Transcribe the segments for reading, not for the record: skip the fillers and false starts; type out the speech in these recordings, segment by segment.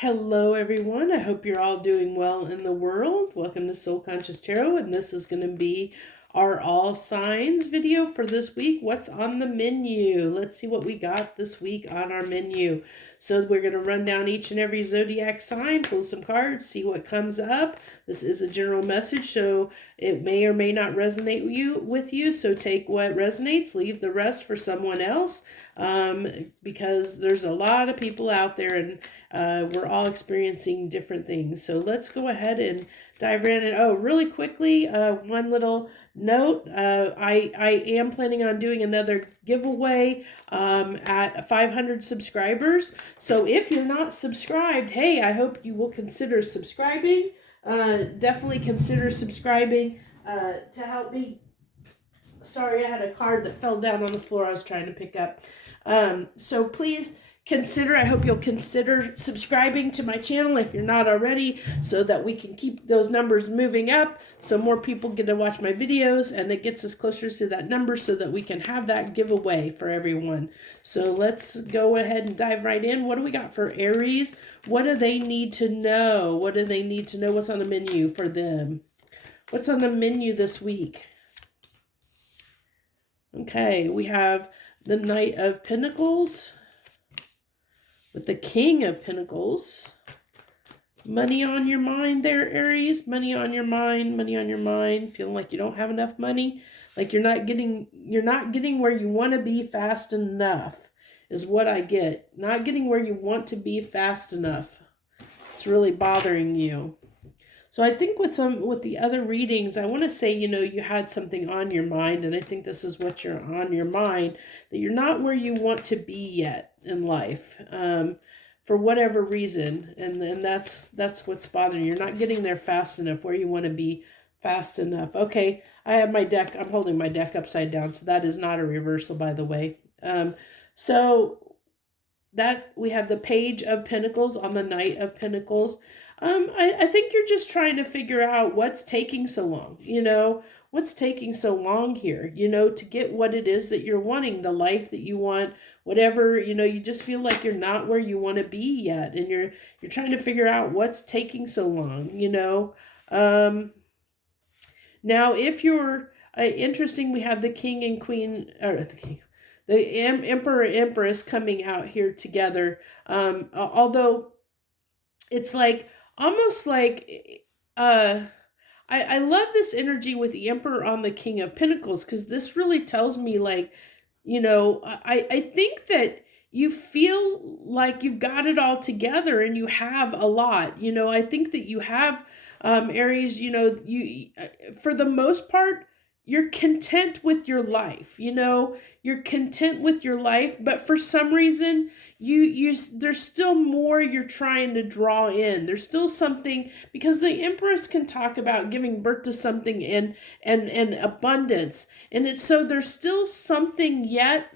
Hello, everyone. I hope you're all doing well in the world. Welcome to Soul Conscious Tarot, and this is going to be our all signs video for this week. What's on the menu? Let's see what we got this week on our menu. So we're going to run down each and every zodiac sign, pull some cards, see what comes up. This is a general message, so it may or may not resonate with you. So take what resonates, leave the rest for someone else, because there's a lot of people out there, and we're all experiencing different things. So let's go ahead and dive in. And really quickly, one little note, I am planning on doing another giveaway at 500 subscribers. So if you're not subscribed, hey, I hope you will consider subscribing. Definitely consider subscribing to help me. Sorry, I had a card that fell down on the floor I was trying to pick up. So please consider, I hope you'll consider subscribing to my channel if you're not already, so that we can keep those numbers moving up, so more people get to watch my videos, and it gets us closer to that number so that we can have that giveaway for everyone. So let's go ahead and dive right in. What do we got for Aries? What do they need to know? What do they need to know? What's on the menu for them? What's on the menu this week? Okay, we have the Knight of Pentacles with the King of Pentacles. Money on your mind there, Aries. Money on your mind, money on your mind. Feeling like you don't have enough money, like you're not getting where you want to be fast enough, is what I get. Not getting where you want to be fast enough. It's really bothering you. So I think with the other readings, I want to say, you had something on your mind, and I think this is what you're on your mind, that you're not where you want to be yet in life, for whatever reason, and that's what's bothering you. You're not getting there fast enough, where you want to be fast enough. Okay, I have my deck. I'm holding my deck upside down, so that is not a reversal, by the way. So that we have the Page of Pentacles on the Knight of Pentacles. I think you're just trying to figure out what's taking so long, what's taking so long here, to get what it is that you're wanting, the life that you want, whatever, you just feel like you're not where you want to be yet. And you're trying to figure out what's taking so long, Now, if you're interesting, we have the King and Queen, or the King, the Emperor and Empress coming out here together. Although it's like, almost like, I love this energy with the Emperor on the King of Pentacles, because this really tells me, like, I think that you feel like you've got it all together, and you have a lot. I think that you have, Aries, you for the most part, you're content with your life. You're content with your life, but for some reason, there's still more you're trying to draw in. There's still something, because the Empress can talk about giving birth to something and abundance, and it's so there's still something yet,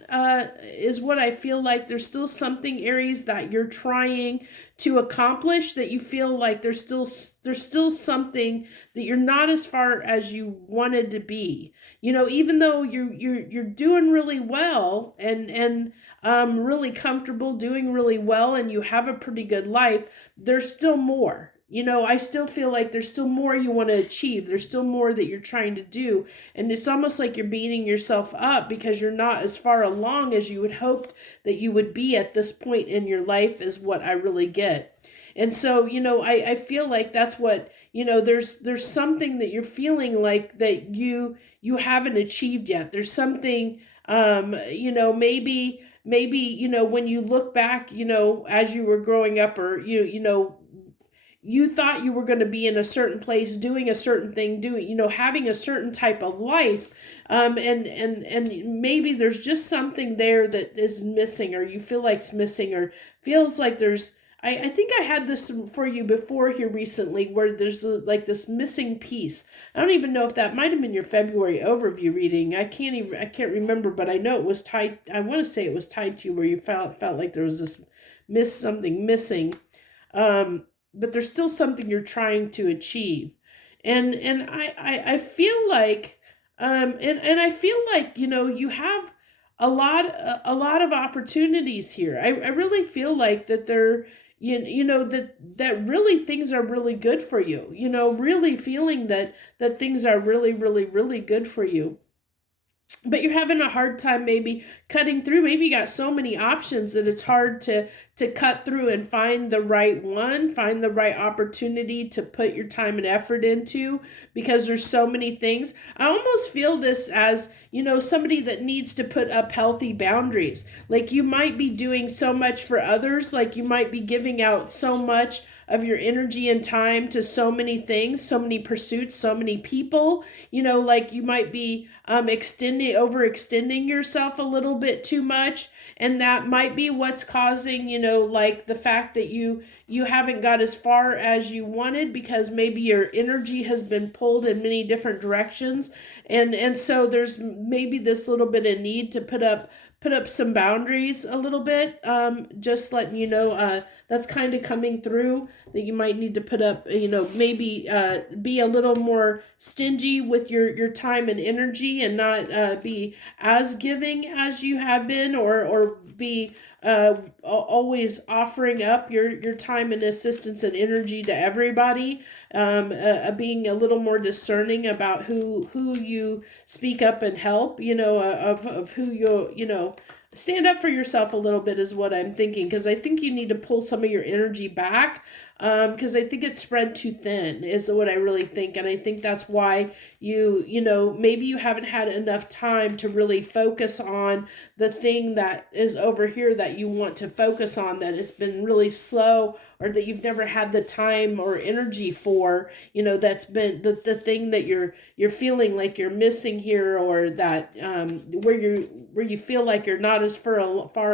is what I feel like. There's still something, Aries, that you're trying to accomplish, that you feel like there's still something that you're not as far as you wanted to be. Even though you're doing really well, and really comfortable, doing really well, and you have a pretty good life, there's still more. I still feel like there's still more you want to achieve. There's still more that you're trying to do. And it's almost like you're beating yourself up because you're not as far along as you had hoped that you would be at this point in your life, is what I really get. And so, I feel like that's what, there's something that you're feeling like that you haven't achieved yet. There's something, maybe, when you look back, as you were growing up, or, you thought you were going to be in a certain place, doing a certain thing, having a certain type of life. And maybe there's just something there that is missing, or you feel like's missing, or feels like there's, I think I had this for you before here recently, where there's like this missing piece. I don't even know if that might have been your February overview reading. I can't remember, but I know it was tied. I want to say it was tied to you, where you felt like there was this something missing. But there's still something you're trying to achieve. And I feel like, and I feel like, you have a lot of opportunities here. I really feel like that there, you know that really things are really good for you, you know, really feeling that things are really, really, really good for you. But you're having a hard time maybe cutting through. Maybe you got so many options that it's hard to cut through and find the right one, find the right opportunity to put your time and effort into, because there's so many things. I almost feel this as, you know, somebody that needs to put up healthy boundaries. Like you might be doing so much for others, like you might be giving out so much of your energy and time to so many things, so many pursuits, so many people, you know, like you might be overextending yourself a little bit too much. And that might be what's causing, you know, like the fact that you haven't got as far as you wanted, because maybe your energy has been pulled in many different directions. And so there's maybe this little bit of need to put up some boundaries a little bit. Just letting you know, that's kind of coming through, that you might need to put up, you know, maybe be a little more stingy with your time and energy, and not be as giving as you have been, or be always offering up your time and assistance and energy to everybody. Being a little more discerning about who you speak up and help, you know, of who you know, stand up for yourself a little bit is what I'm thinking, because I think you need to pull some of your energy back, because I think it's spread too thin is what I really think. And I think that's why you know, maybe you haven't had enough time to really focus on the thing that is over here that you want to focus on, that it's been really slow, or that you've never had the time or energy for, you know, that's been the thing that you're feeling like you're missing here, or that where you feel like you're not as far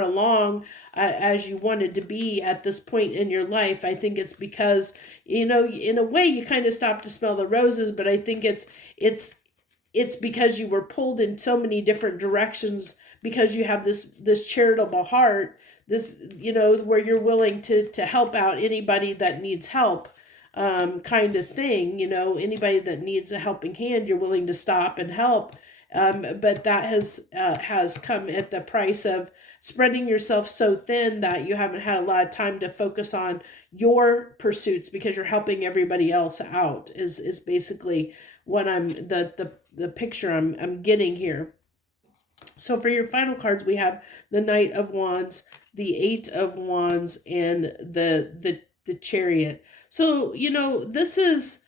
along as you wanted to be at this point in your life. I think it's because, you know, in a way you kind of stopped to smell the roses, but I think it's because you were pulled in so many different directions, because you have this charitable heart, this, you know, where you're willing to help out anybody that needs help, kind of thing, you know, anybody that needs a helping hand, you're willing to stop and help. But that has come at the price of spreading yourself so thin that you haven't had a lot of time to focus on your pursuits, because you're helping everybody else out, is basically what I'm the picture I'm getting here. So for your final cards, we have the Knight of Wands, the Eight of Wands, and the Chariot. So, you know, this is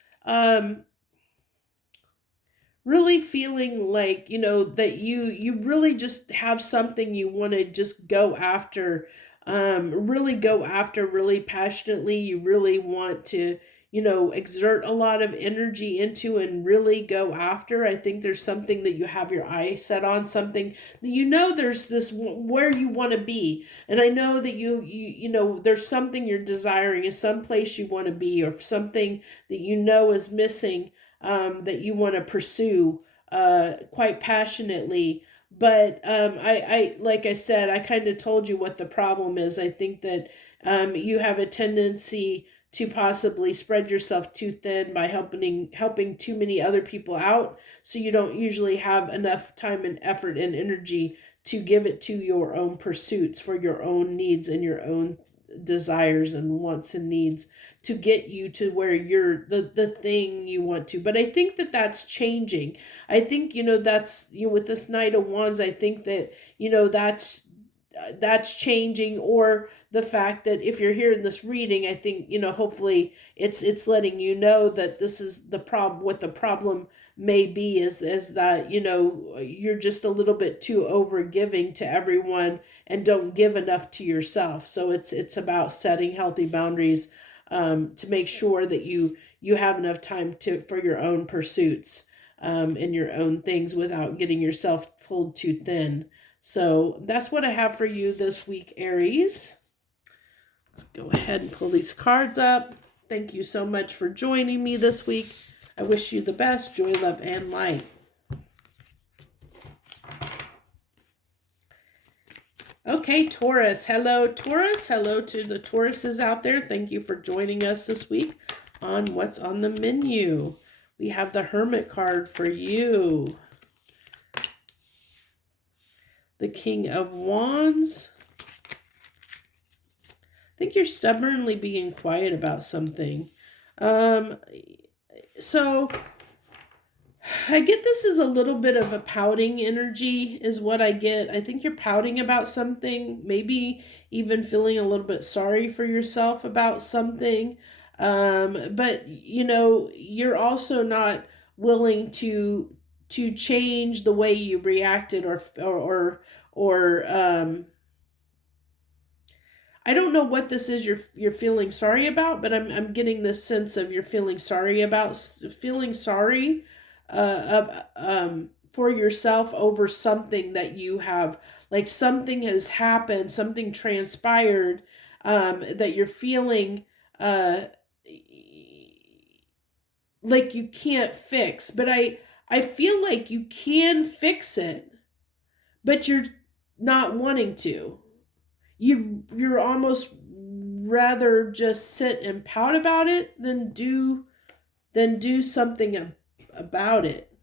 really feeling like, you know, that you really just have something you want to just go after, really go after really passionately. You really want to, you know, exert a lot of energy into and really go after. I think there's something that you have your eye set on, something that, you know, there's this where you want to be. And I know that you know, there's something you're desiring, is some place you want to be, or something that you know is missing, that you want to pursue quite passionately. But I like I said, I kind of told you what the problem is. I think that you have a tendency to possibly spread yourself too thin by helping too many other people out, so you don't usually have enough time and effort and energy to give it to your own pursuits, for your own needs and your own desires and wants and needs, to get you to where you're the thing you want to. But I think that that's changing. I think, you know, that's, you know, with this Knight of Wands, I think that, you know, that's changing. Or the fact that if you're hearing this reading, I think, you know, hopefully it's letting you know that this is the problem. What the problem may be is that, you know, you're just a little bit too over giving to everyone and don't give enough to yourself. So it's about setting healthy boundaries, to make sure that you have enough time for your own pursuits, and your own things, without getting yourself pulled too thin. So that's what I have for you this week, Aries. Let's go ahead and pull these cards up. Thank you so much for joining me this week. I wish you the best, joy, love, and light. Okay, Taurus. Hello, Taurus. Hello to the Tauruses out there. Thank you for joining us this week on What's on the Menu. We have the Hermit card for you, the King of Wands, think you're stubbornly being quiet about something. Um, so I get this is a little bit of a pouting energy is what I get. I think you're pouting about something, maybe even feeling a little bit sorry for yourself about something. But you know, you're also not willing to change the way you reacted or I don't know what this is you're feeling sorry about, but I'm getting this sense of you're feeling sorry about feeling sorry for yourself over something that you have, like something has happened, something transpired, that you're feeling uh, like you can't fix. But I feel like you can fix it, but you're not wanting to. You're almost rather just sit and pout about it than do something about it.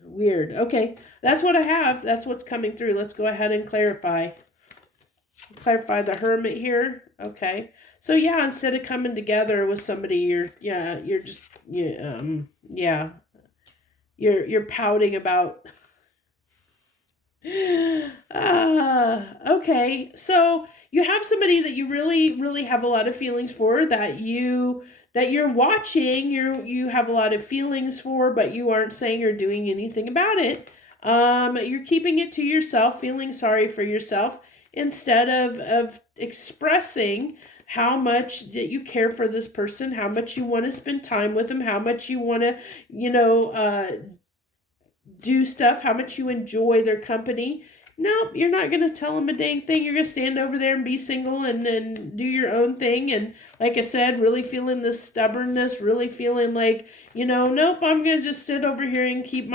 Weird. Okay, that's what I have. That's what's coming through. Let's go ahead and clarify. Clarify the Hermit here. Okay. So yeah, instead of coming together with somebody, you're just yeah, you're pouting about. Okay. So you have somebody that you really have a lot of feelings for, that you're watching, you have a lot of feelings for, but you aren't saying or doing anything about it. You're keeping it to yourself, feeling sorry for yourself, instead of expressing how much that you care for this person, how much you want to spend time with them, how much you want to, do stuff, how much you enjoy their company. Nope, you're not going to tell them a dang thing. You're going to stand over there and be single and do your own thing. And like I said, really feeling this stubbornness, really feeling like, nope, I'm going to just sit over here and keep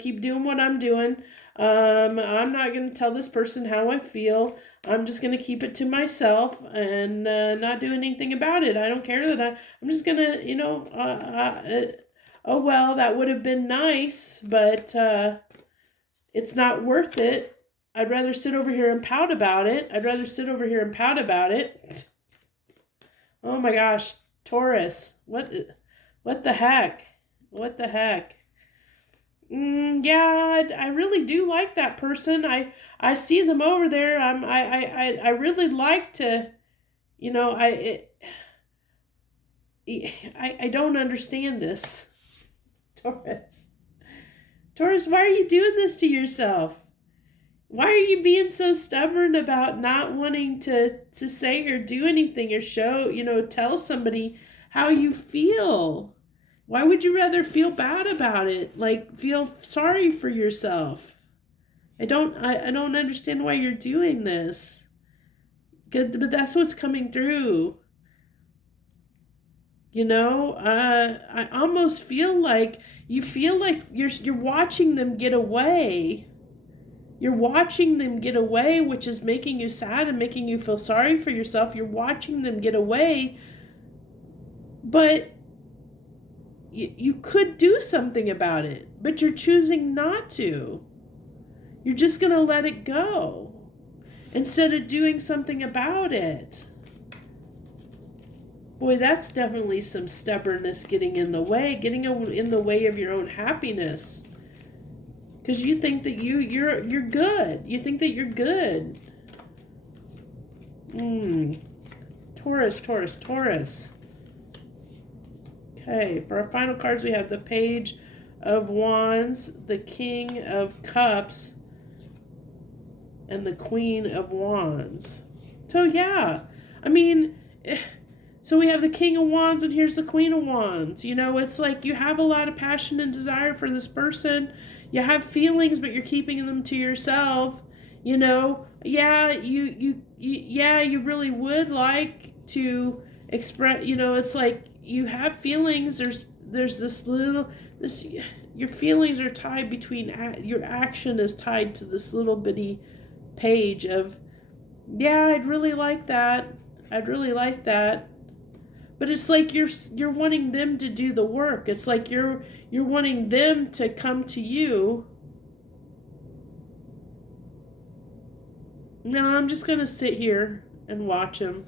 keep doing what I'm doing. I'm not going to tell this person how I feel. I'm just going to keep it to myself and not do anything about it. I don't care that I'm just going to, oh, well, that would have been nice, but it's not worth it. I'd rather sit over here and pout about it. Oh my gosh, Taurus. What the heck? What the heck? Yeah, I really do like that person. I see them over there. I really like to, I don't understand this. Taurus. Taurus, why are you doing this to yourself? Why are you being so stubborn about not wanting to say or do anything or show, tell somebody how you feel? Why would you rather feel bad about it? Like feel sorry for yourself? I don't understand why you're doing this. Good, but that's what's coming through. I almost feel like you're watching them get away. You're watching them get away, which is making you sad and making you feel sorry for yourself. You're watching them get away, but you could do something about it, but you're choosing not to. You're just going to let it go instead of doing something about it. Boy, that's definitely some stubbornness getting in the way of your own happiness. Because you think that you're good. You think that you're good. Taurus. Okay, for our final cards we have the Page of Wands, the King of Cups, and the Queen of Wands. So yeah, so we have the King of Wands and here's the Queen of Wands. It's like you have a lot of passion and desire for this person. You have feelings, but you're keeping them to yourself. Yeah, you really would like to express, it's like you have feelings. There's this your feelings are tied your action is tied to this little bitty page of, yeah, I'd really like that. But it's like you're wanting them to do the work. It's like you're wanting them to come to you. No, I'm just going to sit here and watch them.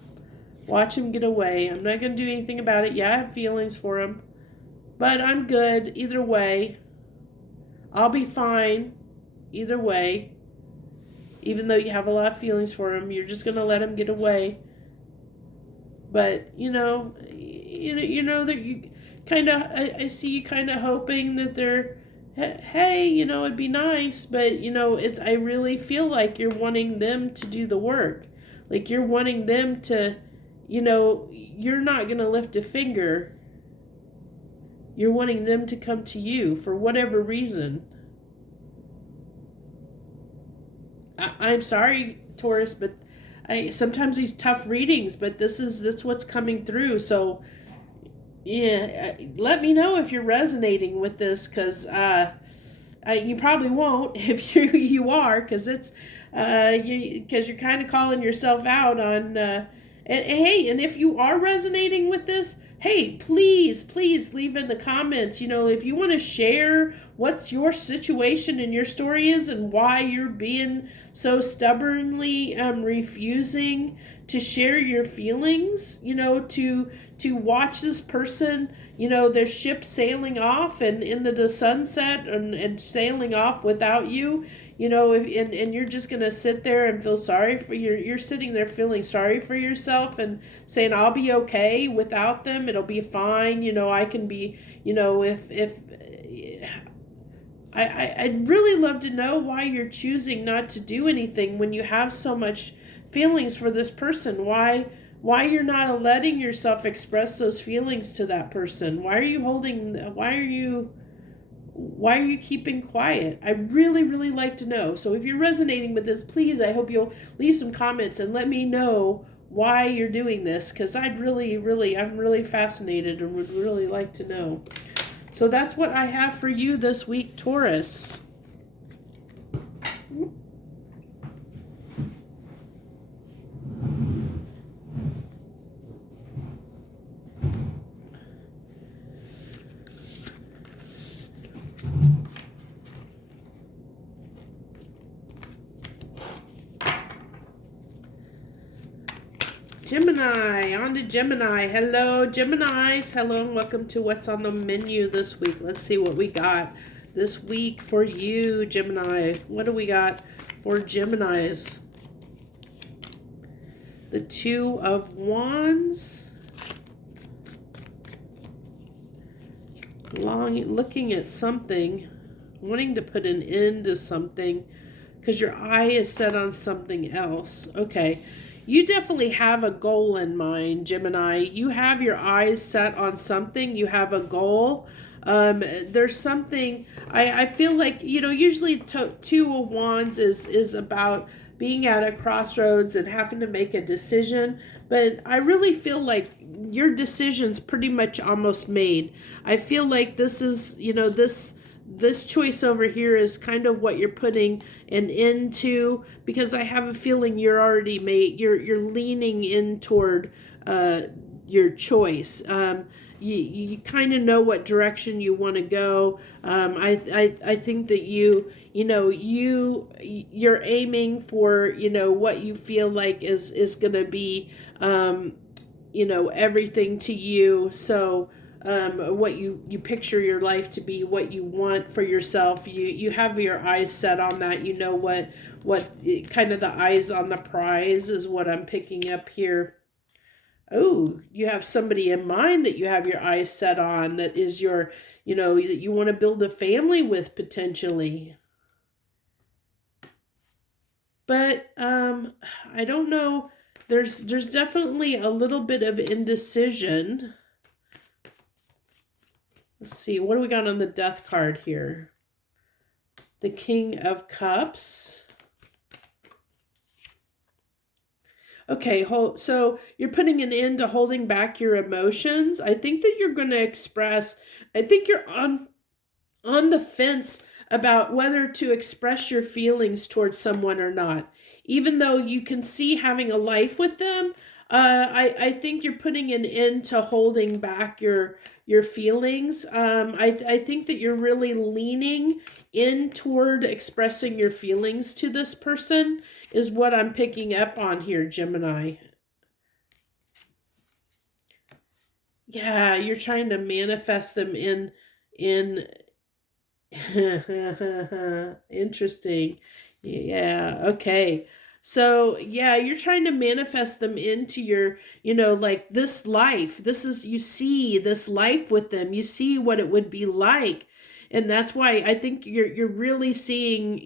Watch him get away. I'm not going to do anything about it. Yeah, I have feelings for him. But I'm good either way. I'll be fine either way. Even though you have a lot of feelings for him, you're just going to let him get away. But, you know that you kind of, I see you kind of hoping that they're, hey, it'd be nice. But, I really feel like you're wanting them to do the work. Like you're wanting them to, you're not going to lift a finger. You're wanting them to come to you for whatever reason. I'm sorry, Taurus, but sometimes these tough readings, but that's what's coming through. So, yeah, let me know if you're resonating with this, because you probably won't if you are, because it's because you're kind of calling yourself out on. And hey, and if you are resonating with this, hey, please leave in the comments, if you want to share what's your situation and your story is and why you're being so stubbornly refusing to share your feelings, to watch this person, their ship sailing off and into the sunset and sailing off without you. And you're just gonna sit there and feel sorry for you're sitting there feeling sorry for yourself and saying, I'll be okay without them, it'll be fine, I can be, if I'd really love to know why you're choosing not to do anything when you have so much feelings for this person. Why you're not letting yourself express those feelings to that person. Why are you keeping quiet? I really like to know. So if you're resonating with this, please, I hope you'll leave some comments and let me know why you're doing this, because I'm really fascinated and would really like to know. So that's what I have for you this week, Taurus. Gemini, on to Gemini. Hello, Geminis. Hello and welcome to what's on the menu this week. Let's see what we got this week for you, Gemini. What do we got for Geminis? The Two of Wands. Looking at something, wanting to put an end to something because your eye is set on something else. Okay. You definitely have a goal in mind, Gemini. You have your eyes set on something. You have a goal. There's something, I feel like, usually Two of Wands is about being at a crossroads and having to make a decision. But I really feel like your decision's pretty much almost made. I feel like this is, this choice over here is kind of what you're putting an end to, because I have a feeling you're already made, you're leaning in toward your choice. You kind of know what direction you want to go. I think that you're aiming for, what you feel like is going to be, everything to you. So, what you picture your life to be, what you want for yourself, you have your eyes set on that. What kind of the eyes on the prize is what I'm picking up here. Oh, you have somebody in mind that you have your eyes set on, that is that you want to build a family with potentially. But I don't know, there's definitely a little bit of indecision. Let's see, what do we got on the Death card here? The King of Cups. Okay, so you're putting an end to holding back your emotions. I think that you're going to express, I think you're on the fence about whether to express your feelings towards someone or not. Even though you can see having a life with them, I think you're putting an end to holding back your feelings. I think that you're really leaning in toward expressing your feelings to this person is what I'm picking up on here, Gemini. yeah, you're trying to manifest them in interesting. Yeah, okay. So, yeah, you're trying to manifest them into your, like this life. This is, you see this life with them. You see what it would be like. And that's why I think you're really seeing,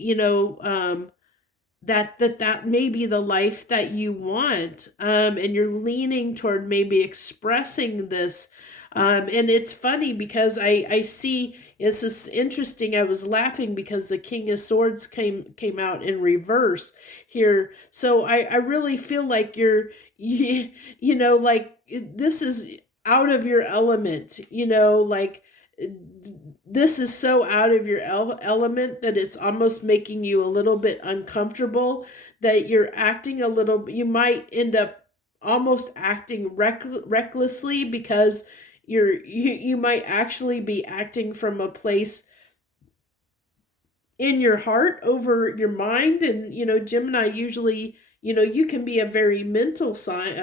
that may be the life that you want, and you're leaning toward maybe expressing this, and it's funny because I see it's just interesting. I was laughing because the King of Swords came out in reverse here, so I really feel like like this is out of your element, like this is so out of your element that it's almost making you a little bit uncomfortable, that you're acting a little, you might end up almost acting recklessly, because you might actually be acting from a place in your heart over your mind. And Gemini usually, you can be a very mental sign,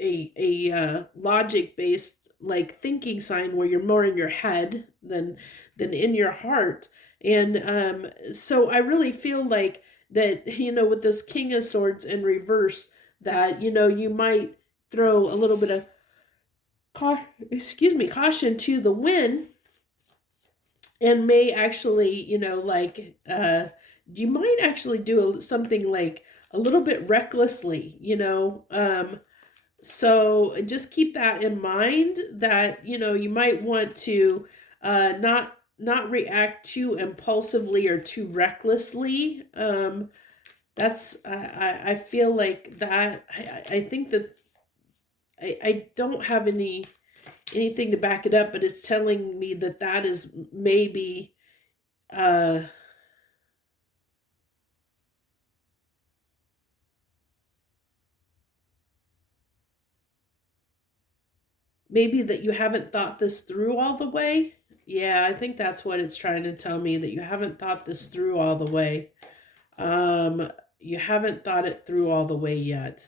a logic based, like, thinking sign, where you're more in your head than in your heart. And so I really feel like that, with this King of Swords in reverse, that you might throw a little bit of caution to the wind, and may actually, you might actually do something like a little bit recklessly, so just keep that in mind, that you might want to not react too impulsively or too recklessly. That's I feel like that. I think that I don't have anything to back it up, but it's telling me that is maybe maybe that you haven't thought this through all the way. Yeah, I think that's what it's trying to tell me, that you haven't thought this through all the way. You haven't thought it through all the way yet.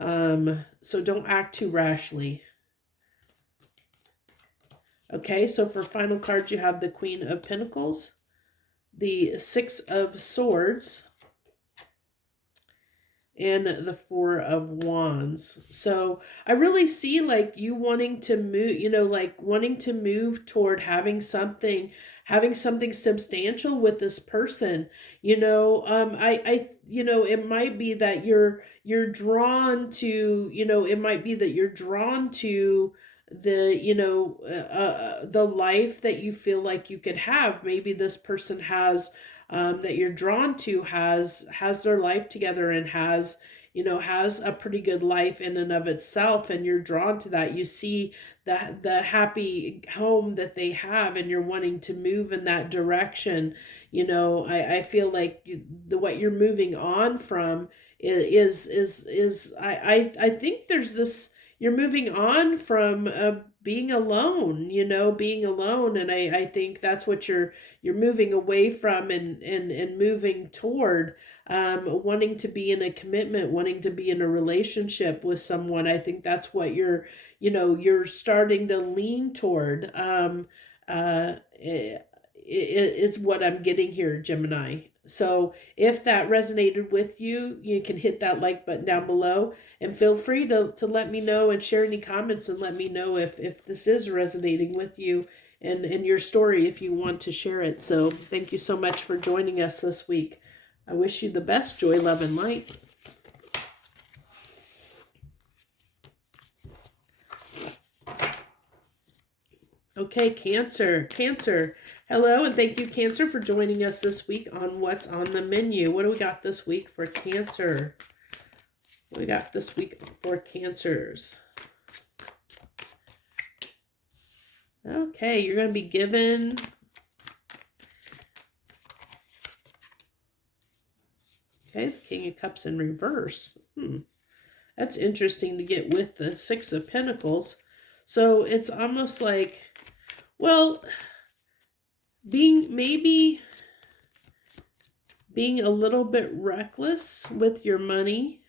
So don't act too rashly. Okay, so for final cards, you have the Queen of Pentacles, the Six of Swords, and the Four of Wands. So I really see like you wanting to move, like wanting to move toward having something substantial with this person. It might be that you're drawn to, it might be that you're drawn to the life that you feel like you could have. Maybe this person has, that you're drawn to, has their life together, and has a pretty good life in and of itself, and you're drawn to that. You see the happy home that they have, and you're wanting to move in that direction. I feel like what you're moving on from is I think there's this, you're moving on from being alone, being alone. And I think that's what you're moving away from, and moving toward, wanting to be in a commitment, wanting to be in a relationship with someone. I think that's what you're starting to lean toward. It's what I'm getting here, Gemini. So if that resonated with you, you can hit that like button down below, and feel free to let me know, and share any comments, and let me know if this is resonating with you, and your story, if you want to share it. So thank you so much for joining us this week. I wish you the best joy, love, and light. Okay, Cancer. Hello, and thank you, Cancer, for joining us this week on What's on the Menu. What do we got this week for Cancer? What do we got this week for Cancers? Okay, you're going to be given... Okay, the King of Cups in reverse. That's interesting to get with the Six of Pentacles. So it's almost like, well, maybe being a little bit reckless with your money.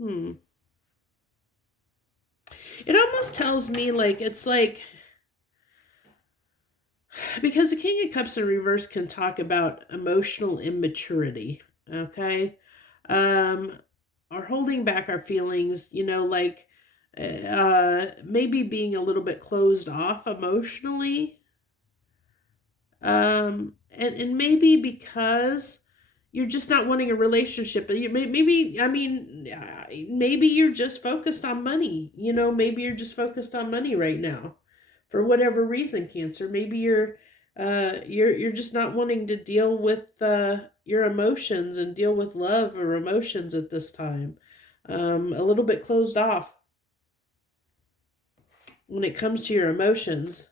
It almost tells me like, it's like, because the King of Cups in reverse can talk about emotional immaturity, okay? Or holding back our feelings, like maybe being a little bit closed off emotionally. And maybe because you're just not wanting a relationship, but maybe, I mean, maybe you're just focused on money, maybe you're just focused on money right now for whatever reason, Cancer. Maybe you're just not wanting to deal with your emotions and deal with love or emotions at this time. A little bit closed off when it comes to your emotions.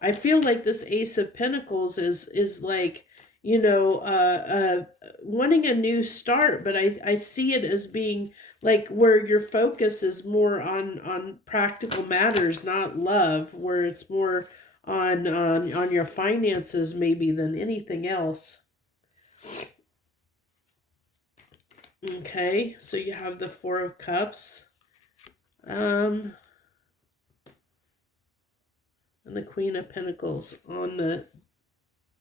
I feel like this Ace of Pentacles is like, wanting a new start, but I see it as being like where your focus is more on practical matters, not love, where it's more on your finances maybe than anything else. Okay, so you have the Four of Cups. And the Queen of Pentacles on the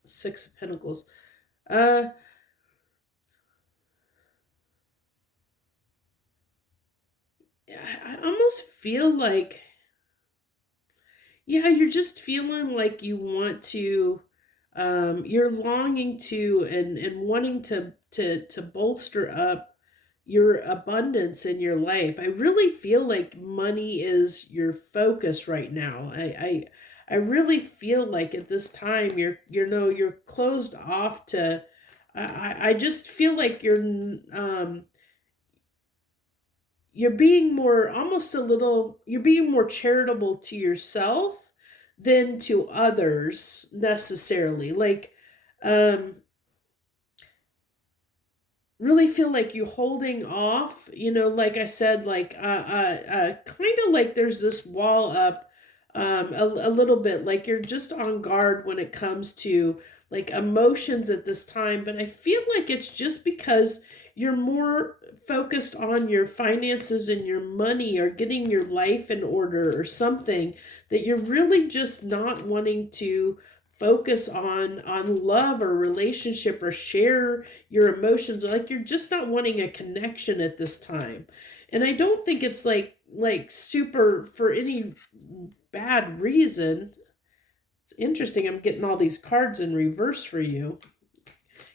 Six of Pentacles. I almost feel like, yeah, you're just feeling like you want to, you're longing to and wanting to bolster up your abundance in your life. I really feel like money is your focus right now. I really feel like at this time you're closed off to. I just feel like you're being more, almost a little, you're being more charitable to yourself than to others necessarily. Like, really feel like you holding off, like I said, like kind of like there's this wall up, a little bit, like you're just on guard when it comes to like emotions at this time. But I feel like it's just because you're more focused on your finances and your money or getting your life in order or something, that you're really just not wanting to focus on love or relationship or share your emotions. Like you're just not wanting a connection at this time. And I don't think it's like super for any bad reason. It's interesting, I'm getting all these cards in reverse for you.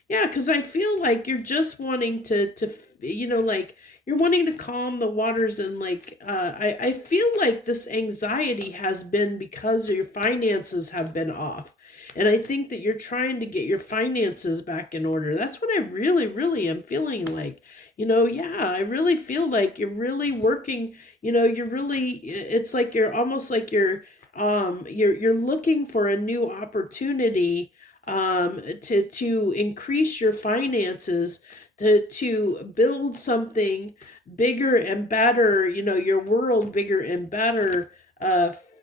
Yeah, because I feel like you're just wanting to like you're wanting to calm the waters. And like I feel like this anxiety has been because your finances have been off. And I think that you're trying to get your finances back in order. That's what I really, really am feeling like. Yeah, I really feel like you're really working, you're really, it's like you're almost like you're looking for a new opportunity to increase your finances, to build something bigger and better, your world bigger and better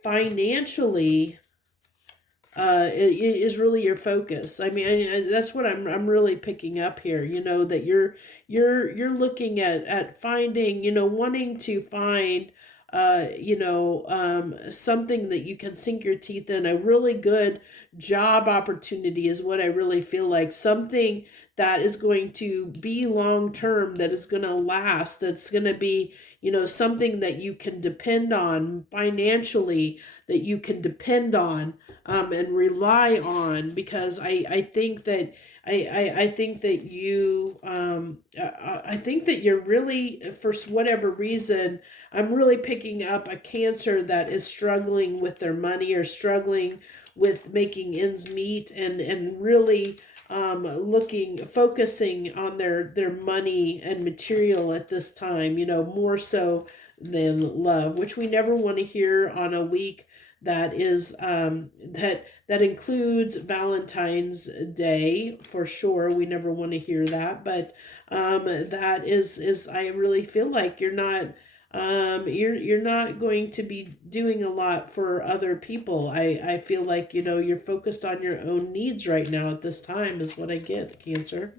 financially. It is really your focus. I mean, that's what I'm really picking up here. That you're looking at finding, wanting to find, something that you can sink your teeth in. A really good job opportunity is what I really feel like. Something that is going to be long term, that is going to last, that's going to be, something that you can depend on financially, that you can depend on, and rely on. Because I think that I think that I think that you're really, for whatever reason, I'm really picking up a Cancer that is struggling with their money or struggling with making ends meet, and really focusing on their money and material at this time, more so than love, which we never want to hear on a week that is that includes Valentine's Day, for sure. We never want to hear that. But that is I really feel like you're not You're not going to be doing a lot for other people. I feel like, you're focused on your own needs right now at this time is what I get, Cancer.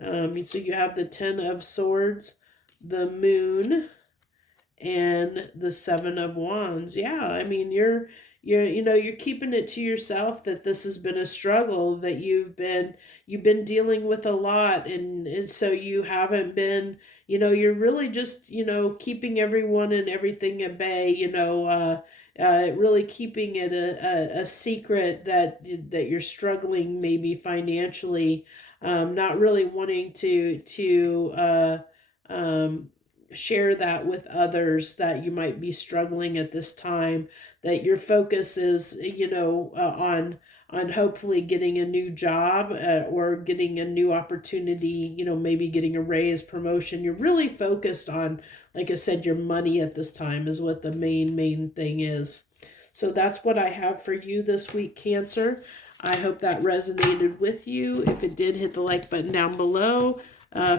So you have the 10 of Swords, the Moon, and the 7 of Wands. Yeah, I mean, you're keeping it to yourself that this has been a struggle, that you've been dealing with a lot, and so you haven't been, you're really just, keeping everyone and everything at bay, really keeping it a secret that you're struggling maybe financially, not really wanting to share that with others, that you might be struggling at this time, that your focus is, on hopefully getting a new job, or getting a new opportunity, maybe getting a raise, promotion. You're really focused on, like I said, your money at this time is what the main thing is. So that's what I have for you this week, Cancer. I hope that resonated with you. If it did, hit the like button down below.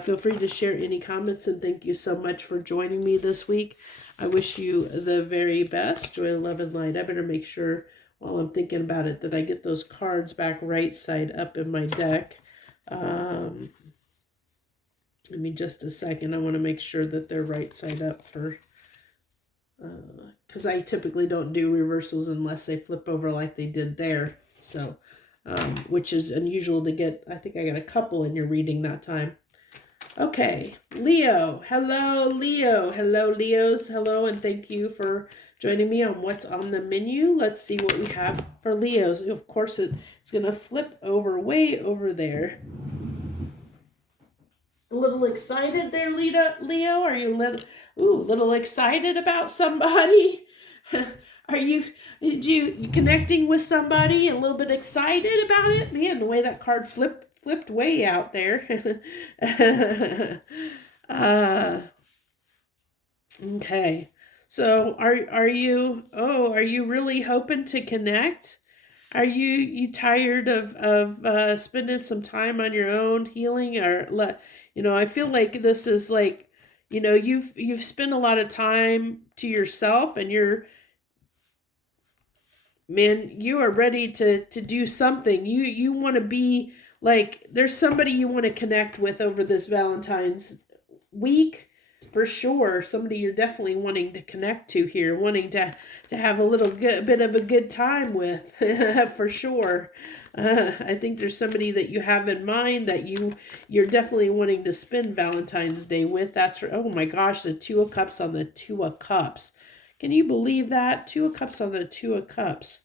Feel free to share any comments, and thank you so much for joining me this week. I wish you the very best. Joy, love, and light. I better make sure, while I'm thinking about it, that I get those cards back right side up in my deck. Give me just a second. I want to make sure that they're right side up for, because I typically don't do reversals unless they flip over like they did there. So, which is unusual to get. I think I got a couple in your reading that time. Okay, Leo. Hello, Leo. Hello, Leos. Hello, and thank you for joining me on What's on the Menu. Let's see what we have for Leos. Of course, it's going to flip over way over there. A little excited there, Leo? Are you a little excited about somebody? Are you connecting with somebody, a little bit excited about it? Man, the way that card flipped way out there. Okay. So are you really hoping to connect? Are you tired of spending some time on your own healing, or I feel like this is like, you've spent a lot of time to yourself, and you are ready to do something. You want to be like, there's somebody you want to connect with over this Valentine's week, for sure. Somebody you're definitely wanting to connect to here, wanting to have a little bit of a good time with, for sure. I think there's somebody that you have in mind that you're definitely wanting to spend Valentine's Day with. Oh my gosh, the 2 of Cups on the 2 of Cups. Can you believe that? 2 of Cups on the 2 of Cups.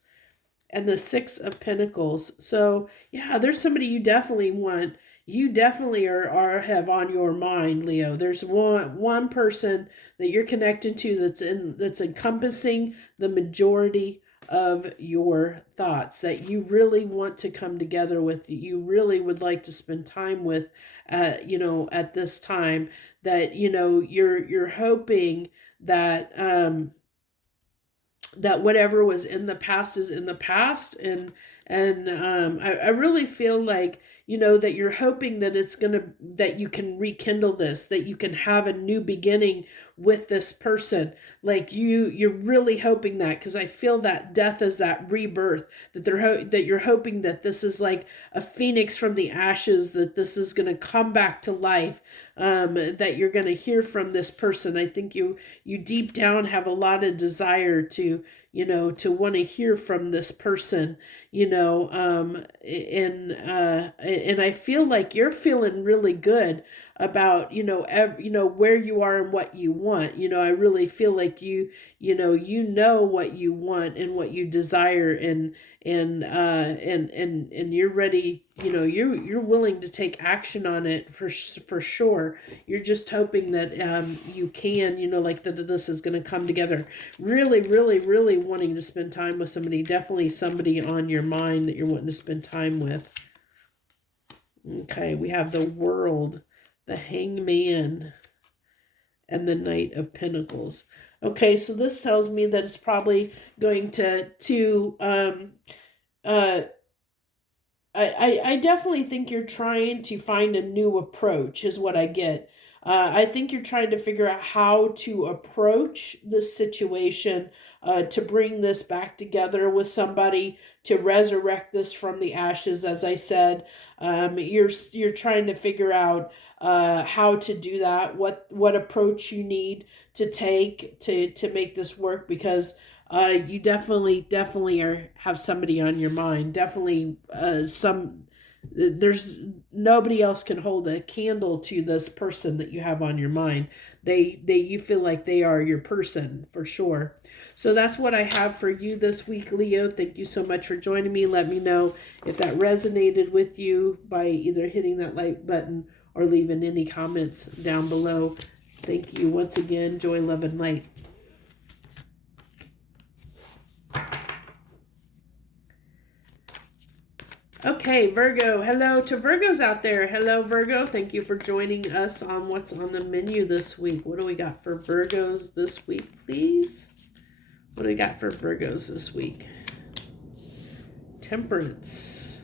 And the 6 of Pentacles. So yeah, there's somebody you definitely want. You definitely have on your mind, Leo. There's one person that you're connected to that's encompassing the majority of your thoughts, that you really want to come together with, that you really would like to spend time with, at this time, that you're hoping that that whatever was in the past is in the past, and I really feel like, that you're hoping that that you can rekindle this, that you can have a new beginning with this person. Like you're really hoping that, because I feel that death is that rebirth, that you're hoping that this is like a phoenix from the ashes, that this is going to come back to life, that you're going to hear from this person. I think you deep down have a lot of desire to want to hear from this person, and I feel like you're feeling really good about, where you are and what you want. I really feel like you know what you want and what you desire, and you're ready, you're willing to take action on it for sure. You're just hoping that you can, like that this is going to come together. Really, really, really wanting to spend time with somebody. Definitely somebody on your mind that you're wanting to spend time with. Okay, we have the World, the Hangman, and the Knight of Pentacles. Okay, so this tells me that it's probably going I definitely think you're trying to find a new approach, is what I get. I think you're trying to figure out how to approach this situation, to bring this back together with somebody, to resurrect this from the ashes. As I said, you're trying to figure out how to do that, what approach you need to take to make this work, because you definitely have somebody on your mind. Definitely there's nobody else can hold a candle to this person that you have on your mind. You feel like they are your person for sure. So that's what I have for you this week, Leo. Thank you so much for joining me. Let me know if that resonated with you by either hitting that like button or leaving any comments down below. Thank you once again. Joy, love, and light. Okay, Virgo. Hello to Virgos out there. Hello, Virgo. Thank you for joining us on what's on the menu this week. What do we got for Virgos this week, please? What do we got for Virgos this week? Temperance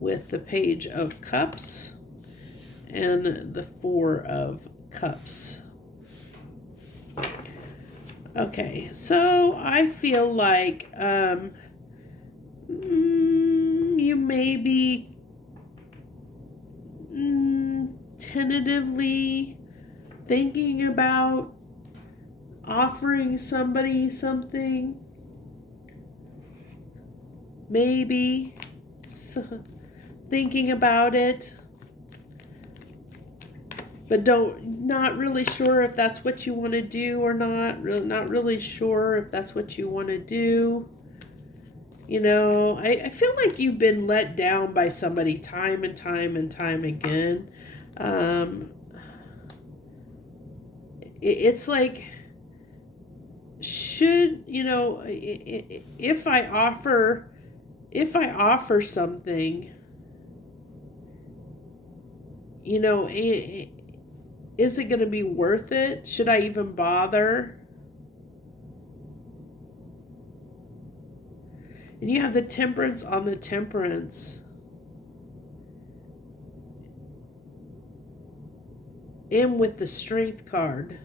with the Page of Cups and the Four of Cups. Okay, so I feel like you may be tentatively thinking about offering somebody something. Maybe thinking about it, but not really sure if that's what you want to do or not. Not really sure if that's what you want to do. You know, I feel like you've been let down by somebody time and time and time again. It's like, should, you know, if I offer something, you know, is it going to be worth it? Should I even bother? And you have the Temperance on the Temperance. And with the Strength card.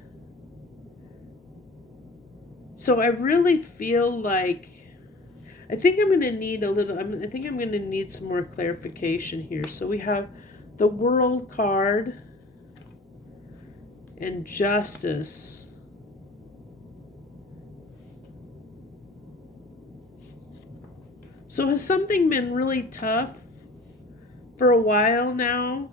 So I really feel like, I think I'm going to need I think I'm going to need some more clarification here. So we have the World card and Justice. So has something been really tough for a while now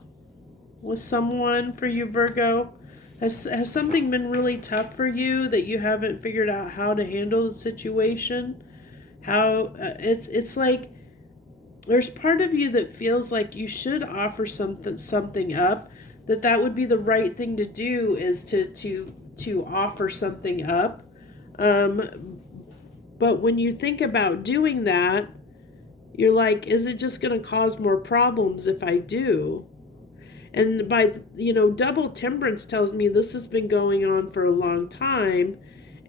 with someone for you, Virgo? Has something been really tough for you that you haven't figured out how to handle the situation? How it's like there's part of you that feels like you should offer something up, that would be the right thing to do, is to offer something up. But when you think about doing that, you're like, is it just going to cause more problems if I do? And by, you know, double Temperance tells me this has been going on for a long time,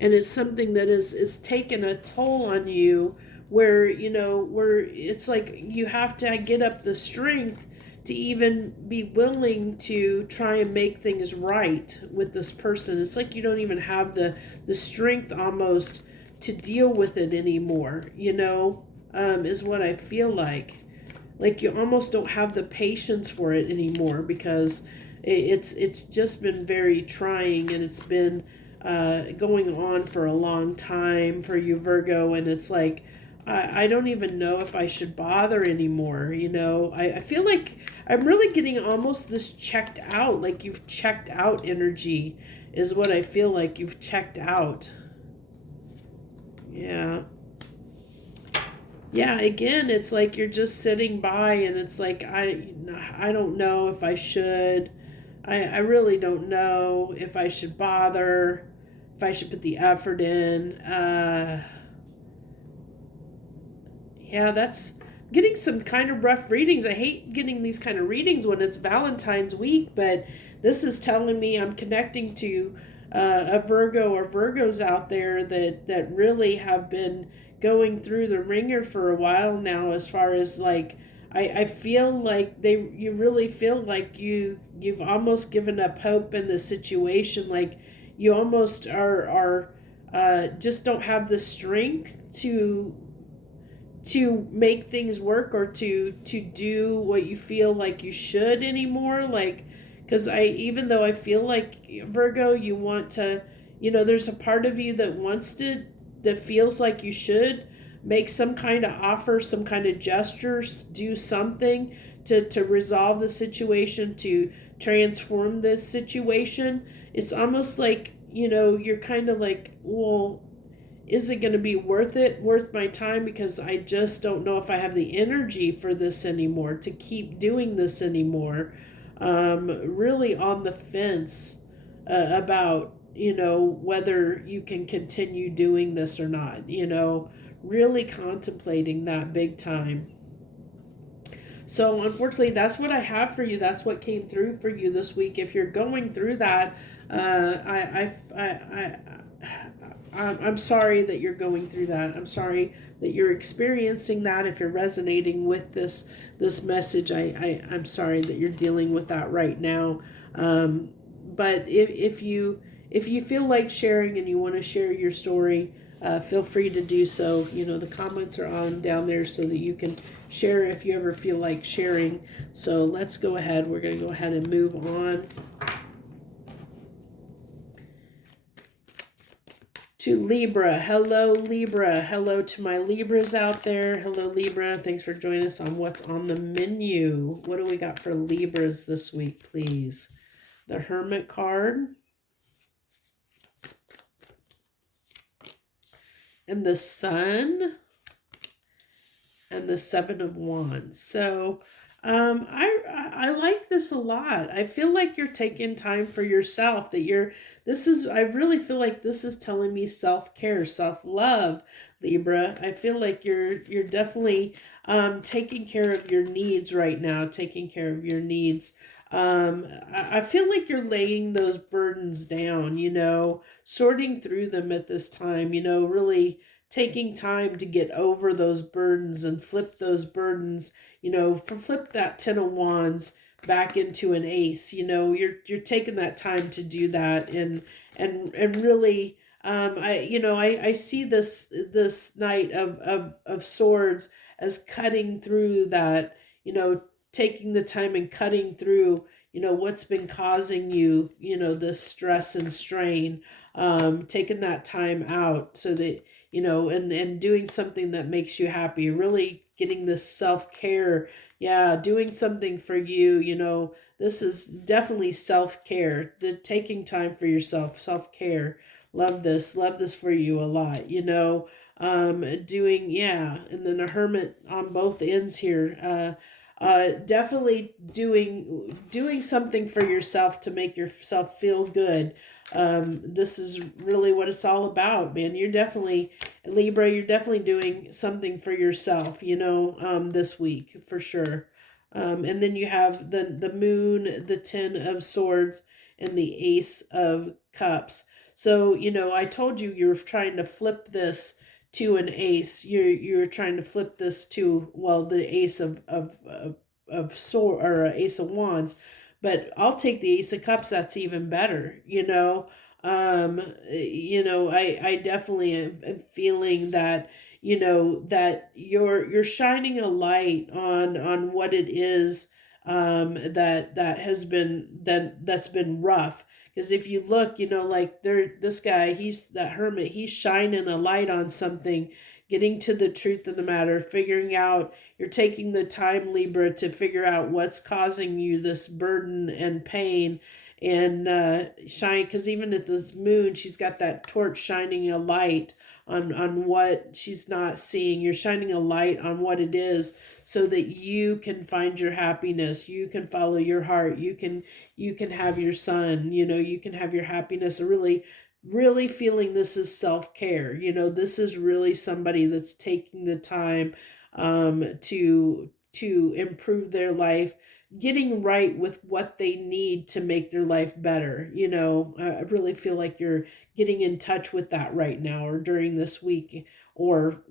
and it's something that is taken a toll on you, where, you know, where it's like you have to get up the strength to even be willing to try and make things right with this person. It's like you don't even have the strength almost to deal with it anymore, you know, is what I feel like. Like you almost don't have the patience for it anymore, because it's just been very trying, and it's been going on for a long time for you, Virgo. And it's like, I don't even know if I should bother anymore. You know, I feel like I'm really getting almost this checked out, like you've checked out energy is what I feel like. You've checked out. Yeah. Yeah, again, it's like you're just sitting by, and it's like, I don't know if I should. I really don't know if I should bother, if I should put the effort in. Yeah, that's getting some kind of rough readings. I hate getting these kind of readings when it's Valentine's week, but this is telling me I'm connecting to a Virgo or Virgos out there that really have been going through the ringer for a while now, as far as like I feel like you really feel like you've almost given up hope in the situation. Like you almost are just don't have the strength to make things work, or to do what you feel like you should anymore. Like, because even though I feel like, Virgo, you want to, there's a part of you that wants to, that feels like you should make some kind of offer, some kind of gestures, do something to resolve the situation, to transform the situation. It's almost like, you're kind of like, well, is it going to be worth my time? Because I just don't know if I have the energy for this anymore, to keep doing this anymore. Really on the fence about, whether you can continue doing this or not, really contemplating that big time. So unfortunately, that's what I have for you. That's what came through for you this week. If you're going through that, I'm sorry that you're going through that. I'm sorry that you're experiencing that. If you're resonating with this message, I'm sorry that you're dealing with that right now. But if you feel like sharing and you want to share your story, feel free to do so. The comments are on down there so that you can share if you ever feel like sharing. So let's go ahead. We're going to go ahead and move on to Libra. Hello, Libra. Hello to my Libras out there. Hello, Libra. Thanks for joining us on What's on the Menu. What do we got for Libras this week, please? The Hermit card. And the Sun. And the Seven of Wands. So I like this a lot. I feel like you're taking time for yourself, I really feel like this is telling me self-care, self-love, Libra. I feel like you're definitely taking care of your needs right now, taking care of your needs. I feel like you're laying those burdens down, sorting through them at this time, really taking time to get over those burdens and flip those burdens, flip that 10 of Wands back into an ace. You're taking that time to do that, and really, I see this Knight of Swords as cutting through that, taking the time and cutting through, what's been causing you, this stress and strain, taking that time out so that, and doing something that makes you happy, really getting this self-care. Yeah, doing something for you, this is definitely self-care, the taking time for yourself, self-care. Love this for you a lot, doing, yeah. And then a Hermit on both ends here. Definitely doing something for yourself to make yourself feel good. This is really what it's all about, man. You're definitely, Libra, you're definitely doing something for yourself, this week for sure. And then you have the Moon, the 10 of Swords, and the Ace of Cups. So, I told you were trying to flip this to an ace. You're trying to flip this to, well, the Ace of sword, or Ace of Wands. But I'll take the Ace of Cups. That's even better, I definitely am feeling that, that you're shining a light on what it is, that has been, that's been rough. Because if you look, like this guy, he's that Hermit, he's shining a light on something, getting to the truth of the matter, figuring out, you're taking the time, Libra, to figure out what's causing you this burden and pain, and shine, because even at this Moon, she's got that torch shining a light on what she's not seeing. You're shining a light on what it is, so that you can find your happiness, you can follow your heart, you can have your sun, you can have your happiness. Really feeling this is self-care. This is really somebody that's taking the time to improve their life, getting right with what they need to make their life better. I really feel like you're getting in touch with that right now, or during this week, or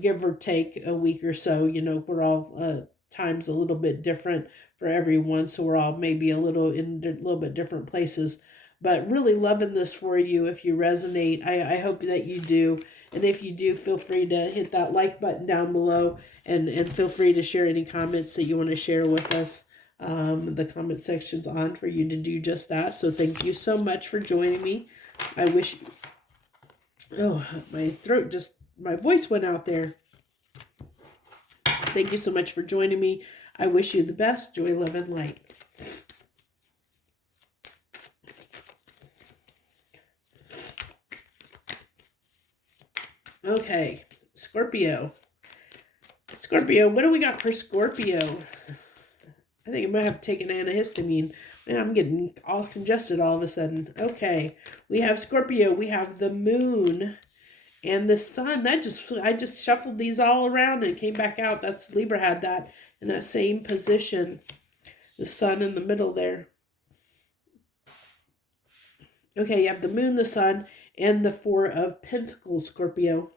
give or take a week or so. We're all times a little bit different for everyone, so we're all maybe a little bit different places. But really loving this for you. If you resonate, I hope that you do. And if you do, feel free to hit that like button down below, and feel free to share any comments that you want to share with us. The comment section's on for you to do just that. So thank you so much for joining me. I wish, oh, my voice went out there. Thank you so much for joining me. I wish you the best. Joy, love, and light. Okay, Scorpio. Scorpio, what do we got for Scorpio? I think I might have taken antihistamine. Man, I'm getting all congested all of a sudden. Okay, we have Scorpio. We have the moon and the sun. I just shuffled these all around and came back out. That's Libra had that in that same position. The sun in the middle there. Okay, you have the moon, the sun, and the Four of Pentacles, Scorpio.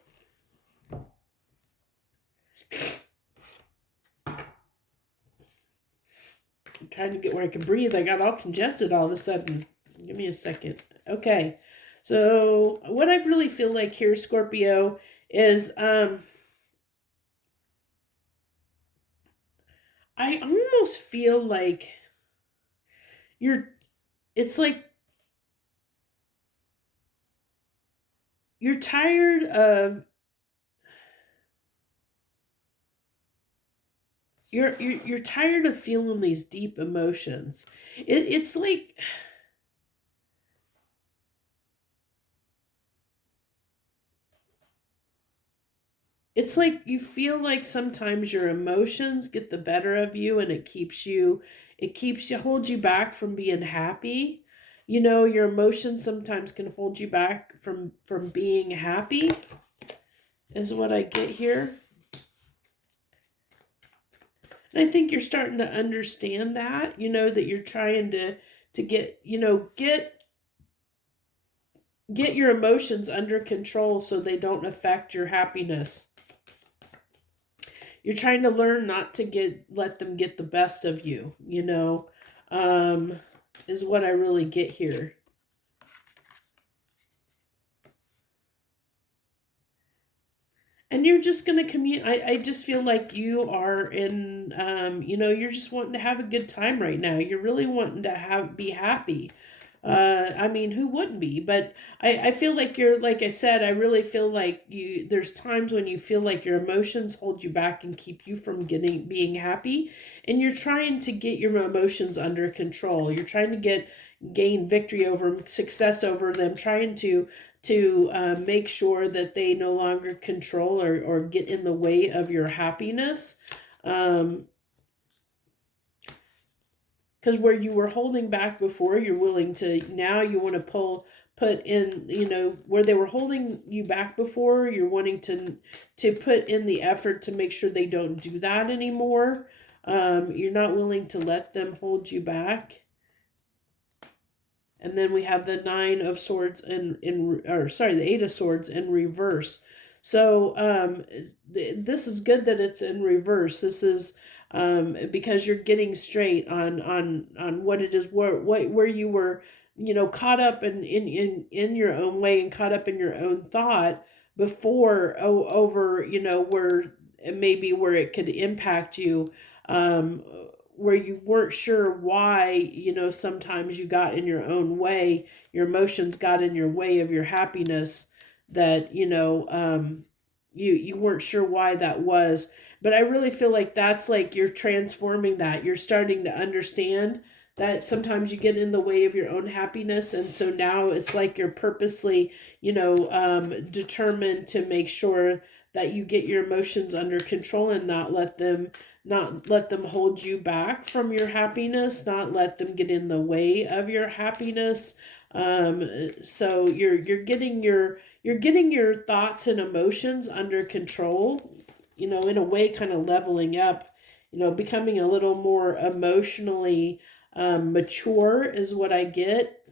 I'm trying to get where I can breathe. I got all congested all of a sudden. Give me a second. Okay, so what I really feel like here, Scorpio, is I almost feel like it's like you're tired of you're tired of feeling these deep emotions. It's like you feel like sometimes your emotions get the better of you, and it holds you back from being happy. You know, your emotions sometimes can hold you back from being happy, is what I get here. And I think you're starting to understand that, you know, that you're trying to get, you know, get your emotions under control so they don't affect your happiness. You're trying to learn not to let them get the best of you, you know, is what I really get here. And you're just going to communicate. I just feel like you are in, you know, you're just wanting to have a good time right now. You're really wanting to be happy. I mean, who wouldn't be? But I feel like like I said, I really feel like there's times when you feel like your emotions hold you back and keep you from being happy. And you're trying to get your emotions under control. You're trying to gain victory over success over them, trying to make sure that they no longer control or get in the way of your happiness. Because where you were holding back before, you're willing to, now you want to put in, you know, where they were holding you back before, you're wanting to put in the effort to make sure they don't do that anymore. You're not willing to let them hold you back. And then we have the Nine of Swords the Eight of Swords in reverse. So this is good that it's in reverse. This is because you're getting straight on what it is, where you were, you know, caught up in your own way and caught up in your own thought before, over, you know, where it could impact you. Where you weren't sure why, you know, sometimes you got in your own way, your emotions got in your way of your happiness, that, you know, you weren't sure why that was. But I really feel like that's like you're transforming that. You're starting to understand that sometimes you get in the way of your own happiness. And so now it's like you're purposely, you know, determined to make sure that you get your emotions under control and not let them hold you back from your happiness, not let them get in the way of your happiness. So you're getting your thoughts and emotions under control, you know, in a way, kind of leveling up, you know, becoming a little more emotionally mature is what I get,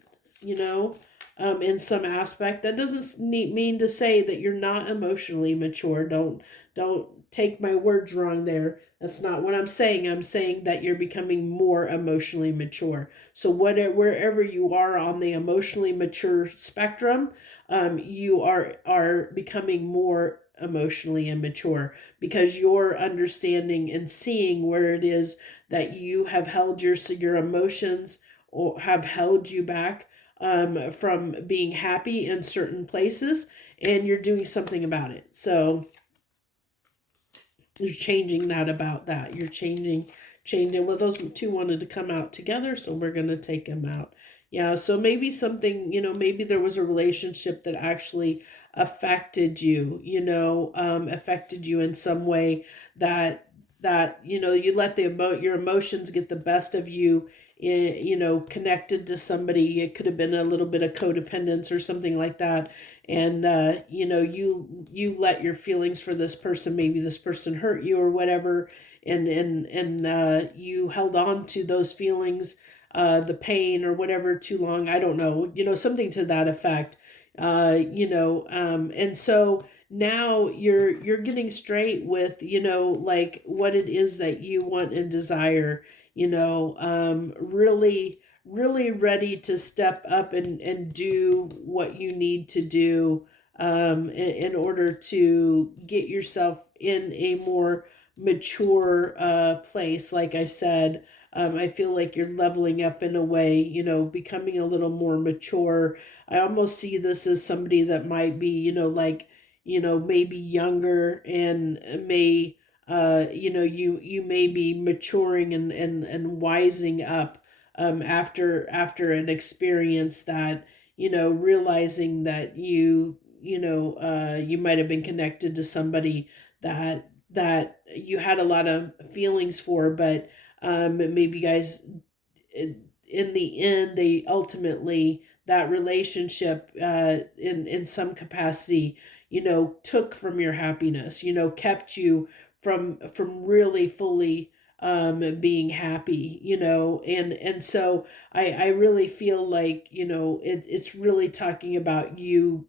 you know. in some aspect. That doesn't mean to say that you're not emotionally mature. Don't take my words wrong there. That's not what I'm saying. I'm saying that you're becoming more emotionally mature. So wherever you are on the emotionally mature spectrum, you are becoming more emotionally immature, because you're understanding and seeing where it is that you have held your emotions, or have held you back from being happy in certain places, and you're doing something about it. So you're changing that about that. You're changing. Well, those two wanted to come out together, so we're going to take them out. Yeah, so maybe something, maybe there was a relationship that actually affected you, affected you in some way, that you let your emotions get the best of you, connected to somebody. It could have been a little bit of codependence or something like that, and you let your feelings for this person, maybe this person hurt you or whatever, and you held on to those feelings, the pain or whatever, too long. I don't know, something to that effect. And so now you're getting straight with, like what it is that you want and desire, really ready to step up and do what you need to do, in order to get yourself in a more mature place. Like I said, I feel like you're leveling up in a way, becoming a little more mature. I almost see this as somebody that might be, maybe younger, and may, you may be maturing and wising up, after an experience that, realizing that you might have been connected to somebody that you had a lot of feelings for, but maybe guys, in the end, they ultimately, that relationship, in some capacity, took from your happiness, kept you from really fully being happy, and so I really feel like, it's really talking about you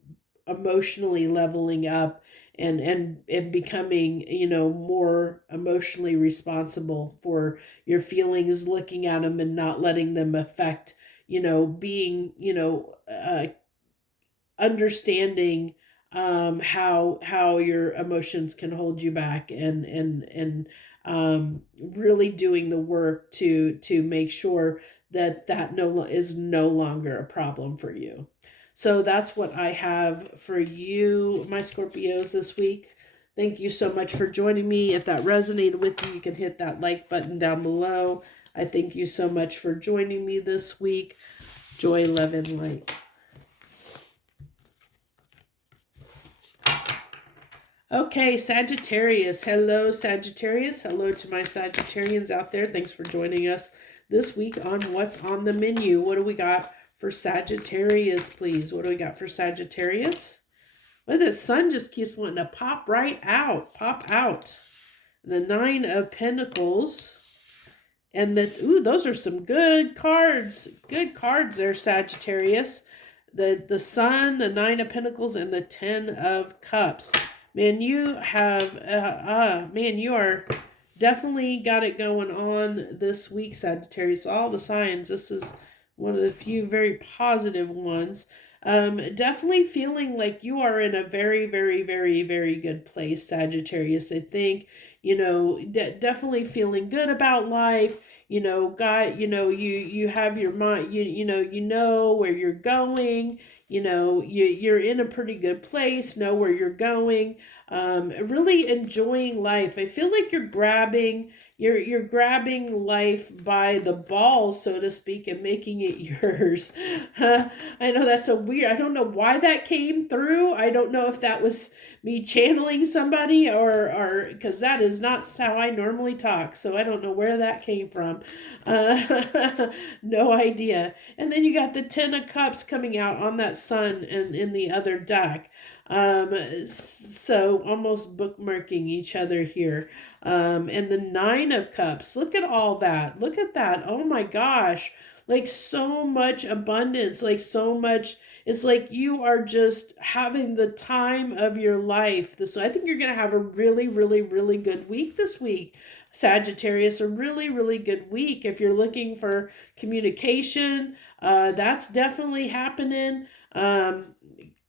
emotionally leveling up, and becoming, more emotionally responsible for your feelings, looking at them and not letting them affect, being, understanding, how your emotions can hold you back, and really doing the work to make sure that is no longer a problem for you. So that's what I have for you, my Scorpios, this week. Thank you so much for joining me. If that resonated with you, you can hit that like button down below. I thank you so much for joining me this week. Joy, love, and light. Okay, Sagittarius. Hello, Sagittarius. Hello to my Sagittarians out there. Thanks for joining us this week on What's on the Menu. What do we got for Sagittarius, please? What do we got for Sagittarius? Well, the sun just keeps wanting to pop right out. Pop out. The Nine of Pentacles. And those are some good cards. Good cards there, Sagittarius. The Sun, the Nine of Pentacles, and the Ten of Cups. Man, you are definitely got it going on this week, Sagittarius. All the signs. This is one of the few very positive ones. Definitely feeling like you are in a very, very, very, very good place, Sagittarius. I think, definitely feeling good about life. God, you have your mind, you know where you're going. You're in a pretty good place, know where you're going, really enjoying life. I feel like you're grabbing life by the balls, so to speak, and making it yours. I know that's I don't know why that came through. I don't know if that was me channeling somebody, or because that is not how I normally talk. So I don't know where that came from. No idea. And then you got the Ten of Cups coming out on that sun and in the other deck. So almost bookmarking each other here. And the Nine of Cups. Look at all that. Look at that. Oh my gosh. like so much abundance, like so much. It's like you are just having the time of your life. This, I think you're going to have a really, really, really good week this week, Sagittarius. A really, really good week. If you're looking for communication, that's definitely happening.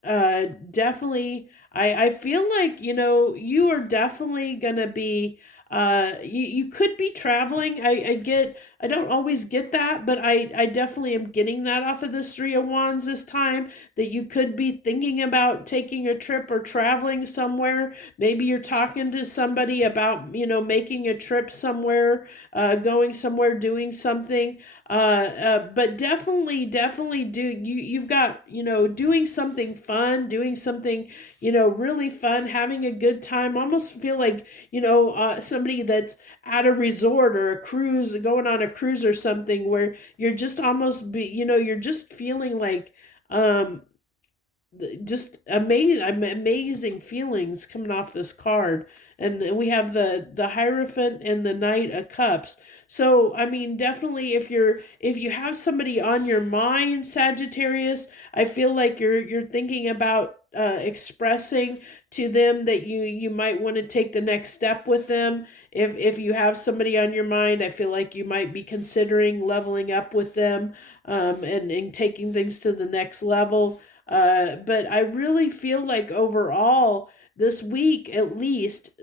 Definitely, I feel like, you are definitely gonna be, you could be traveling. I don't always get that, but I definitely am getting that off of this Three of Wands this time, that you could be thinking about taking a trip or traveling somewhere. Maybe you're talking to somebody about, making a trip somewhere, going somewhere, doing something. But definitely you've got, doing something fun, doing something, really fun, having a good time. Almost feel like, somebody that's at a resort or a cruise, going on a cruise or something, where you're just almost you're just feeling like, um, just amazing feelings coming off this card. And we have the Hierophant and the Knight of Cups. So I mean, definitely, if you have somebody on your mind, Sagittarius, I feel like you're thinking about, expressing to them that you might want to take the next step with them. If you have somebody on your mind, I feel like you might be considering leveling up with them, and taking things to the next level. But I really feel like overall this week, at least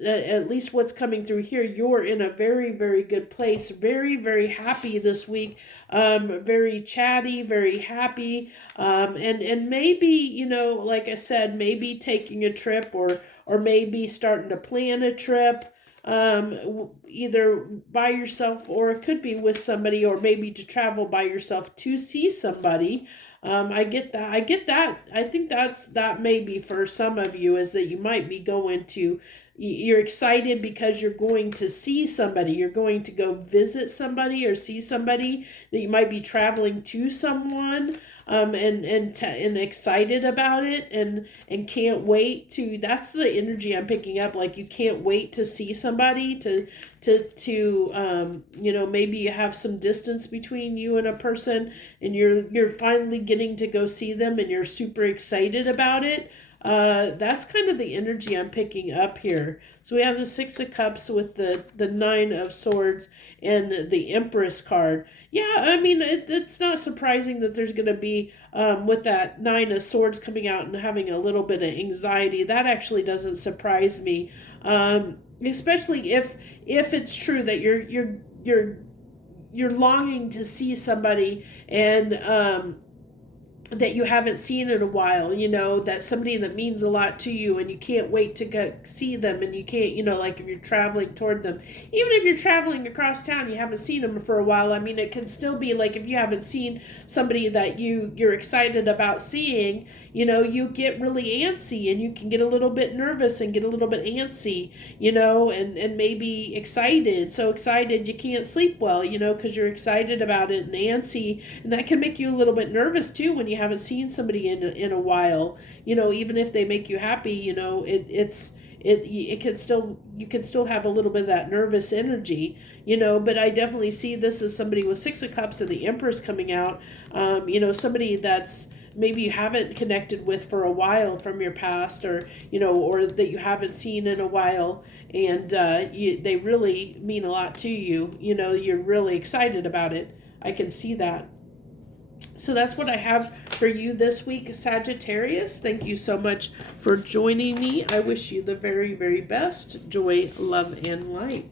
what's coming through here, you're in a very, very good place. Very, very happy this week. Very chatty, very happy. And maybe, like I said, maybe taking a trip, or maybe starting to plan a trip, either by yourself, or it could be with somebody, or maybe to travel by yourself to see somebody. I get that. I think that may be for some of you, is that you might be going to, you're excited because you're going to see somebody. You're going to go visit somebody or see somebody, that you might be traveling to someone, and excited about it, and can't wait to, that's the energy I'm picking up. Like you can't wait to see somebody, to maybe you have some distance between you and a person, and you're finally getting to go see them, and you're super excited about it. That's kind of the energy I'm picking up here. So we have the Six of Cups with the Nine of Swords and the Empress card. Yeah, I mean, it's not surprising that there's going to be, with that Nine of Swords coming out and having a little bit of anxiety. That actually doesn't surprise me, especially if it's true that you're longing to see somebody, and that you haven't seen in a while, that somebody that means a lot to you, and you can't wait to go see them, and you can't, like if you're traveling toward them, even if you're traveling across town, you haven't seen them for a while. I mean, it can still be like, if you haven't seen somebody that you're excited about seeing, you get really antsy, and you can get a little bit nervous and get a little bit antsy, and maybe excited, so excited you can't sleep well, because you're excited about it and antsy, and that can make you a little bit nervous too when you haven't seen somebody in a while. Even if they make you happy, it can still, you can still have a little bit of that nervous energy, but I definitely see this as somebody with Six of Cups and the Empress coming out, somebody that's maybe you haven't connected with for a while from your past, or or that you haven't seen in a while, and they really mean a lot to you. You're really excited about it. I can see that. So that's what I have for you this week, Sagittarius. Thank you so much for joining me. I wish you the very, very best. Joy, love, and light.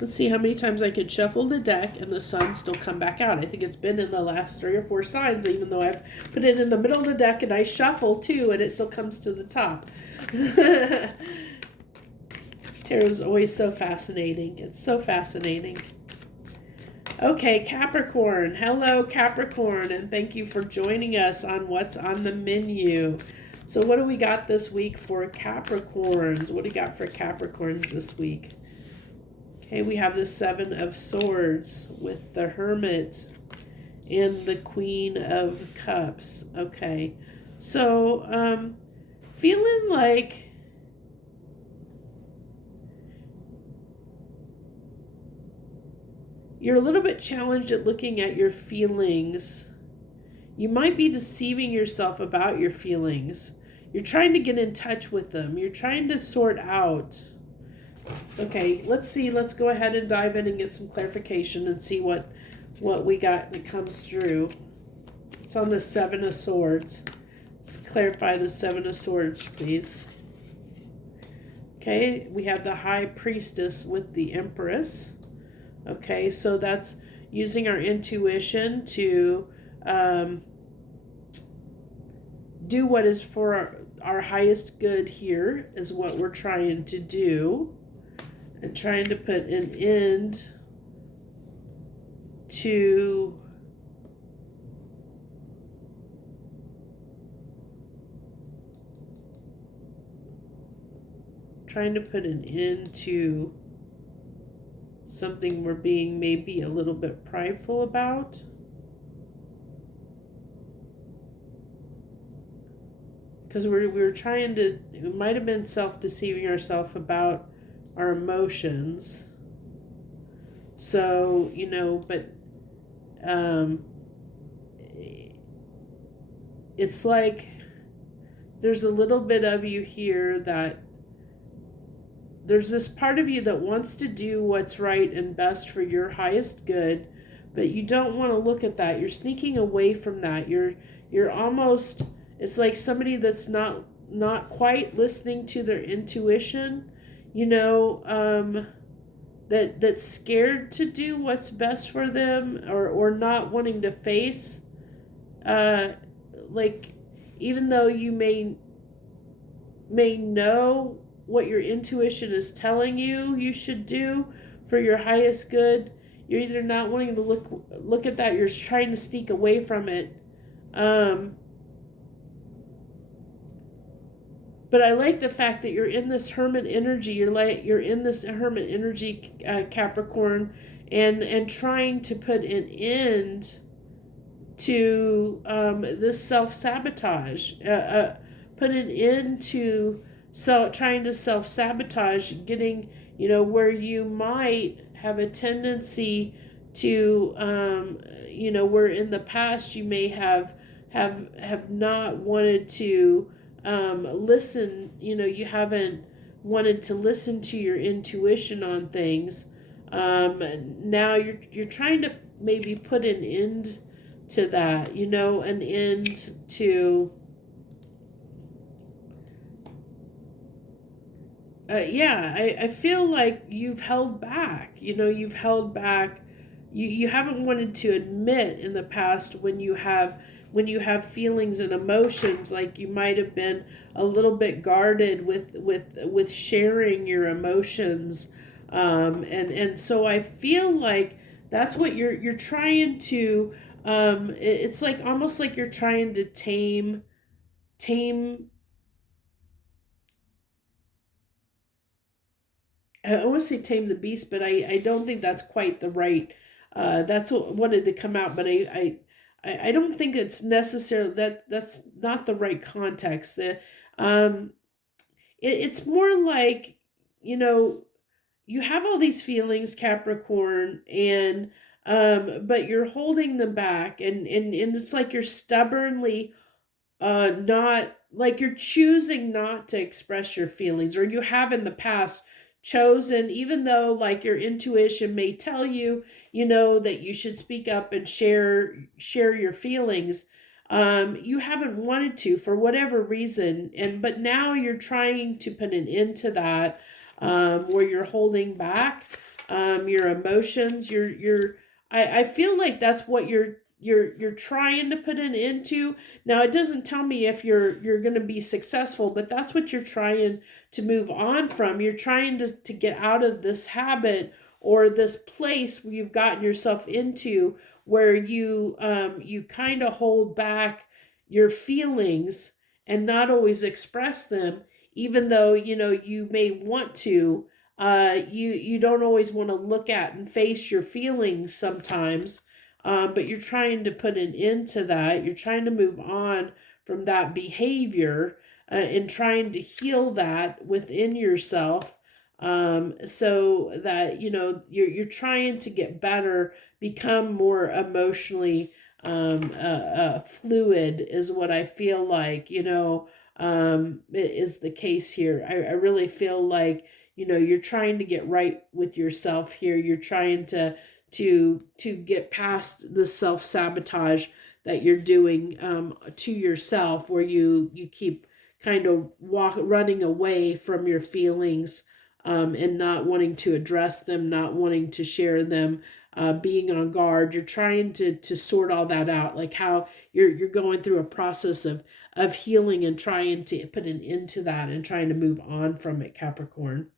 Let's see how many times I can shuffle the deck and the sun still come back out. I think it's been in the last 3 or 4 signs, even though I've put it in the middle of the deck and I shuffle too, and it still comes to the top. Tarot is always so fascinating. It's so fascinating. Okay, Capricorn. Hello, Capricorn, and thank you for joining us on What's on the Menu. So what do we got this week for Capricorns? What do we got for Capricorns this week? Okay, we have the Seven of Swords with the Hermit and the Queen of Cups. Okay, so feeling like you're a little bit challenged at looking at your feelings. You might be deceiving yourself about your feelings. You're trying to get in touch with them. You're trying to sort out. Okay, let's see. Let's go ahead and dive in and get some clarification and see what we got that comes through. It's on the Seven of Swords. Let's clarify the Seven of Swords, please. Okay, we have the High Priestess with the Empress. Okay, so that's using our intuition to do what is for our highest good here is what we're trying to do. And trying to put an end to something we're being maybe a little bit prideful about. Because we were trying to, it might have been self-deceiving ourselves about our emotions. So, you know, but it's like there's a little bit of you here that there's this part of you that wants to do what's right and best for your highest good, but you don't want to look at that. You're sneaking away from that. You're almost, it's like somebody that's not quite listening to their intuition, you know, that's scared to do what's best for them, or not wanting to face, like, even though you may know what your intuition is telling you should do for your highest good, you're either not wanting to look at that, you're trying to sneak away from it. But I like the fact that you're in this hermit energy. You're in this hermit energy, Capricorn, and trying to put an end to this self-sabotage. Put an end to trying to self-sabotage, getting, you know, where you might have a tendency to, you know, where in the past you may have not wanted to listen, you know, you haven't wanted to listen to your intuition on things. Now you're trying to maybe put an end to that, you know, an end to I feel like you've held back, you know, you've held back. You haven't wanted to admit in the past when you have feelings and emotions, like you might have been a little bit guarded with sharing your emotions, and so I feel like that's what you're trying to. It's like almost like you're trying to tame. I want to say tame the beast, but I don't think that's quite the right. That's what wanted to come out, but I don't think it's necessarily that's not the right context. It's more like, you know, you have all these feelings, Capricorn, and but you're holding them back, and it's like you're stubbornly not, like you're choosing not to express your feelings, or you have in the past chosen, even though like your intuition may tell you, you know, that you should speak up and share your feelings. You haven't wanted to for whatever reason, but now you're trying to put an end to that, where you're holding back your emotions. I feel like that's what you're trying to put an end to. Now it doesn't tell me if you're going to be successful, but that's what you're trying to move on from. You're trying to get out of this habit or this place where you've gotten yourself into, where you kind of hold back your feelings and not always express them, even though, you know, you may want to. You don't always want to look at and face your feelings sometimes. But you're trying to put an end to that. You're trying to move on from that behavior, and trying to heal that within yourself. so that, you're trying to get better, become more emotionally fluid is what I feel like, is the case here. I really feel like, you're trying to get right with yourself here. You're trying to get past the self-sabotage that you're doing to yourself, where you keep kind of running away from your feelings, and not wanting to address them, not wanting to share them, being on guard. You're trying to sort all that out, like how you're going through a process of healing and trying to put an end to that and trying to move on from it, Capricorn.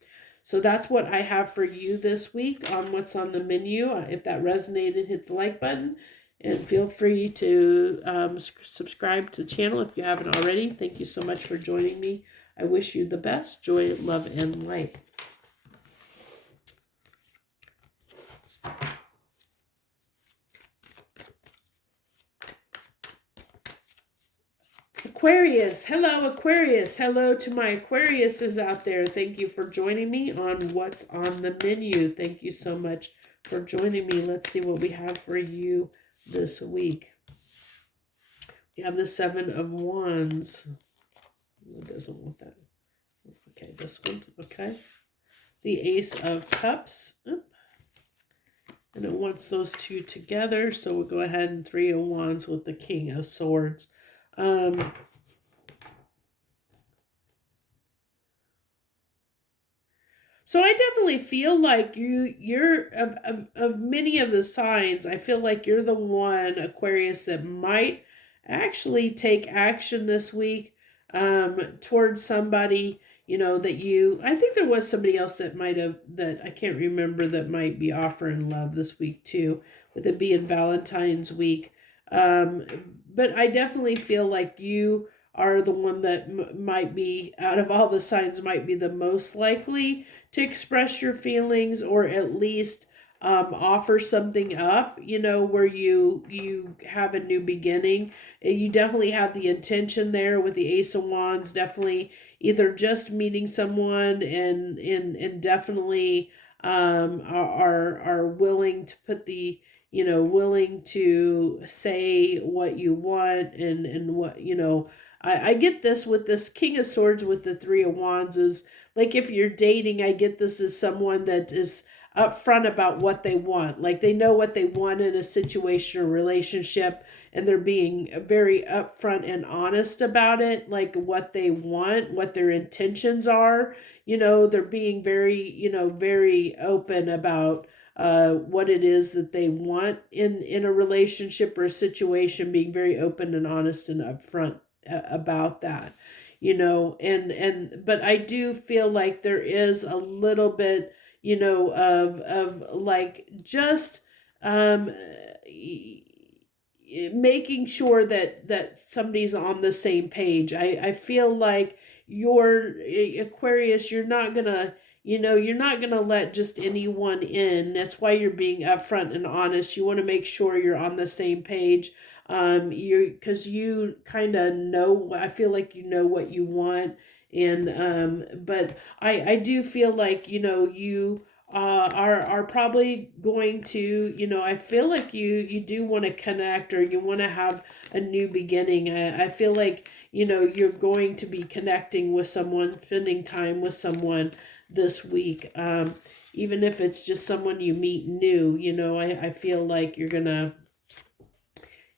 So that's what I have for you this week on what's on the menu. If that resonated, hit the like button. And feel free to subscribe to the channel if you haven't already. Thank you so much for joining me. I wish you the best, joy, love, and light. Aquarius. Hello, Aquarius. Hello to my Aquariuses out there. Thank you for joining me on What's on the Menu. Thank you so much for joining me. Let's see what we have for you this week. We have the Seven of Wands. Who doesn't want that? Okay, this one. Okay. The Ace of Cups. And it wants those two together. So we'll go ahead and Three of Wands with the King of Swords. So I definitely feel like you're of many of the signs, I feel like you're the one, Aquarius, that might actually take action this week towards somebody, I think there was somebody else that that I can't remember, that might be offering love this week too, with it being Valentine's week. But I definitely feel like you are the one that might be, out of all the signs, might be the most likely to express your feelings, or at least offer something up, where you have a new beginning. You definitely have the intention there with the Ace of Wands, definitely either just meeting someone and definitely are willing to put the, willing to say what you want, and what, I get this with this King of Swords with the Three of Wands is like, if you're dating, I get this as someone that is upfront about what they want. Like, they know what they want in a situation or relationship, and they're being very upfront and honest about it, like what they want, what their intentions are. They're being very, very open about what it is that they want in a relationship or a situation, being very open and honest and upfront about that, but I do feel like there is a little bit, of like, just making sure that somebody's on the same page. I feel like you're, Aquarius, you're not gonna, you're not gonna let just anyone in. That's why you're being upfront and honest. You want to make sure you're on the same page. Because you kind of know, I feel like you know what you want. And but I do feel like, you are probably going to, I feel like you do want to connect, or you want to have a new beginning. I feel like, you're going to be connecting with someone, spending time with someone this week. Even if it's just someone you meet new, I feel like you're gonna,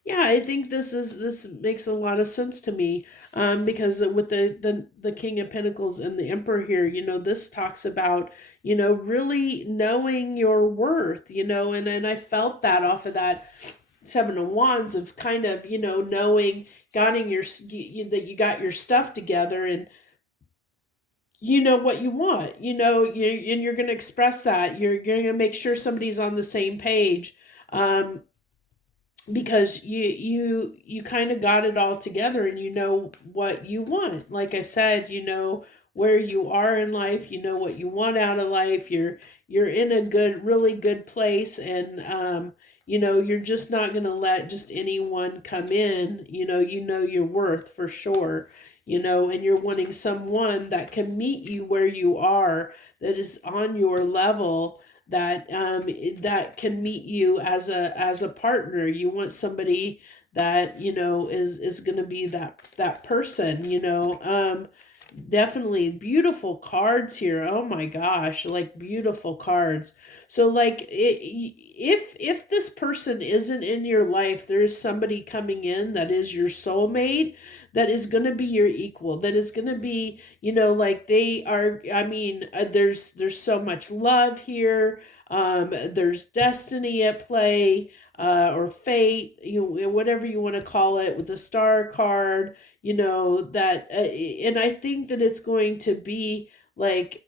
yeah, I think this makes a lot of sense to me, because with the King of Pentacles and the Emperor here, this talks about, really knowing your worth, and I felt that off of that Seven of Wands, of kind of, knowing, that you got your stuff together, and you know what you want, and you're going to express that. You're going to make sure somebody's on the same page. Because you kind of got it all together, and you know what you want. Like I said, where you are in life, what you want out of life. You're in a really good place, and you're just not going to let just anyone come in. You know your worth for sure. and you're wanting someone that can meet you where you are, that is on your level, that that can meet you as a partner. You want somebody that is going to be that person. Definitely beautiful cards here. Oh my gosh, like beautiful cards. So like if this person isn't in your life, there is somebody coming in that is your soulmate, that is going to be your equal, that is going to be, like they are. I mean, there's so much love here. There's destiny at play, or fate, whatever you want to call it, with the star card. That and I think that it's going to be like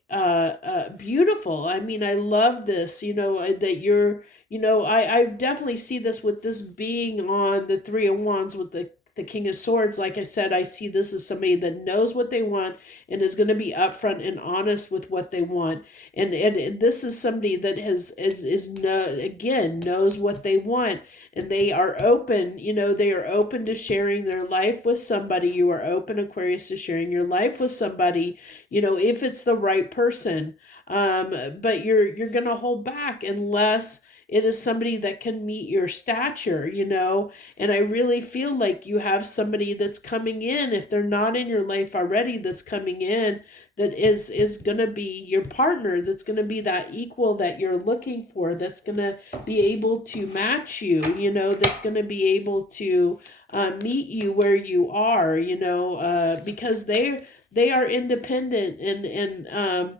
beautiful. I mean, I love this, that you're, I definitely see this with this being on the Three of Wands with the King of Swords. Like I said, I see this as somebody that knows what they want and is going to be upfront and honest with what they want. And this is somebody that again knows what they want, and they are open. They are open to sharing their life with somebody. You are open, Aquarius, to sharing your life with somebody, if it's the right person. But you're going to hold back unless it is somebody that can meet your stature, and I really feel like you have somebody that's coming in, if they're not in your life already, that's coming in, that is going to be your partner, that's going to be that equal that you're looking for, that's going to be able to match you, that's going to be able to meet you where you are, because they are independent and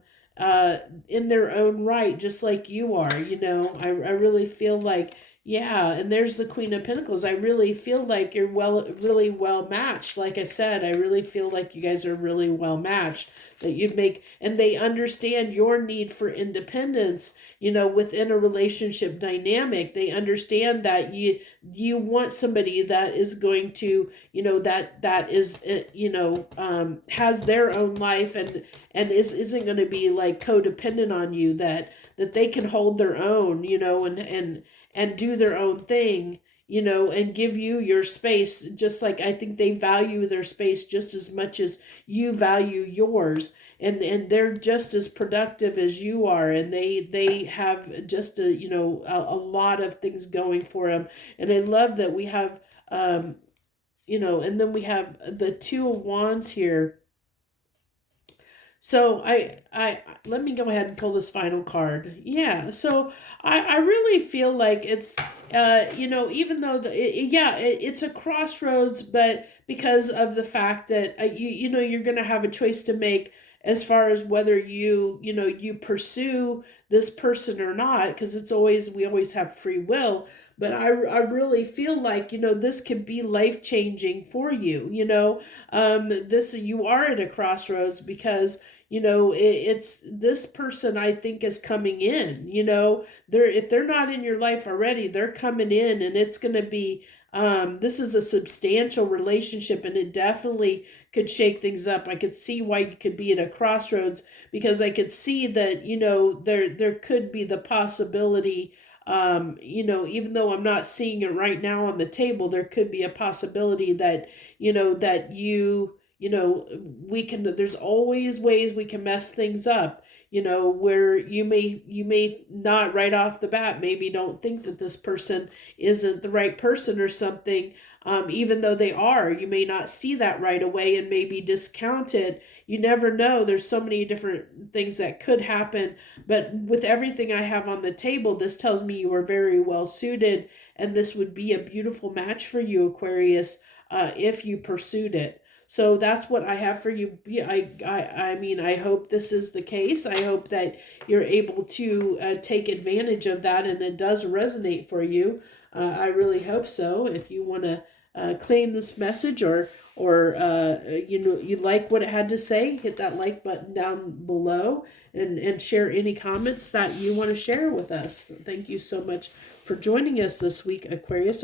in their own right, just like you are. I really feel like, yeah. And there's the Queen of Pentacles. I really feel like you're really well matched. Like I said, I really feel like you guys are really well matched, that you'd make, and they understand your need for independence, within a relationship dynamic. They understand that you want somebody that is going to, that is, has their own life and isn't going to be like codependent on you, that they can hold their own, and do their own thing, and give you your space, just like I think they value their space just as much as you value yours. And they're just as productive as you are, and they have just a lot of things going for them. And I love that we have and then we have the Two of Wands here. So I let me go ahead and pull this final card. Yeah. So I really feel like it's, even though it's a crossroads, but because of the fact that you're going to have a choice to make as far as whether you pursue this person or not, because we always have free will. But I really feel like, this could be life changing for you. You are at a crossroads because, it's this person, I think, is coming in. If they're not in your life already, they're coming in, and it's going to be, this is a substantial relationship, and it definitely could shake things up. I could see why you could be at a crossroads, because I could see that, there could be the possibility, even though I'm not seeing it right now on the table, there could be a possibility that, there's always ways we can mess things up, where you may not right off the bat, maybe don't think that this person isn't the right person or something. Even though they are, you may not see that right away and maybe discount it. You never know. There's so many different things that could happen. But with everything I have on the table, this tells me you are very well suited, and this would be a beautiful match for you, Aquarius, if you pursued it. So that's what I have for you. I mean, I hope this is the case. I hope that you're able to take advantage of that, and it does resonate for you. I really hope so. If you want to claim this message, or you like what it had to say, hit that like button down below, and share any comments that you want to share with us. Thank you so much for joining us this week, Aquarius.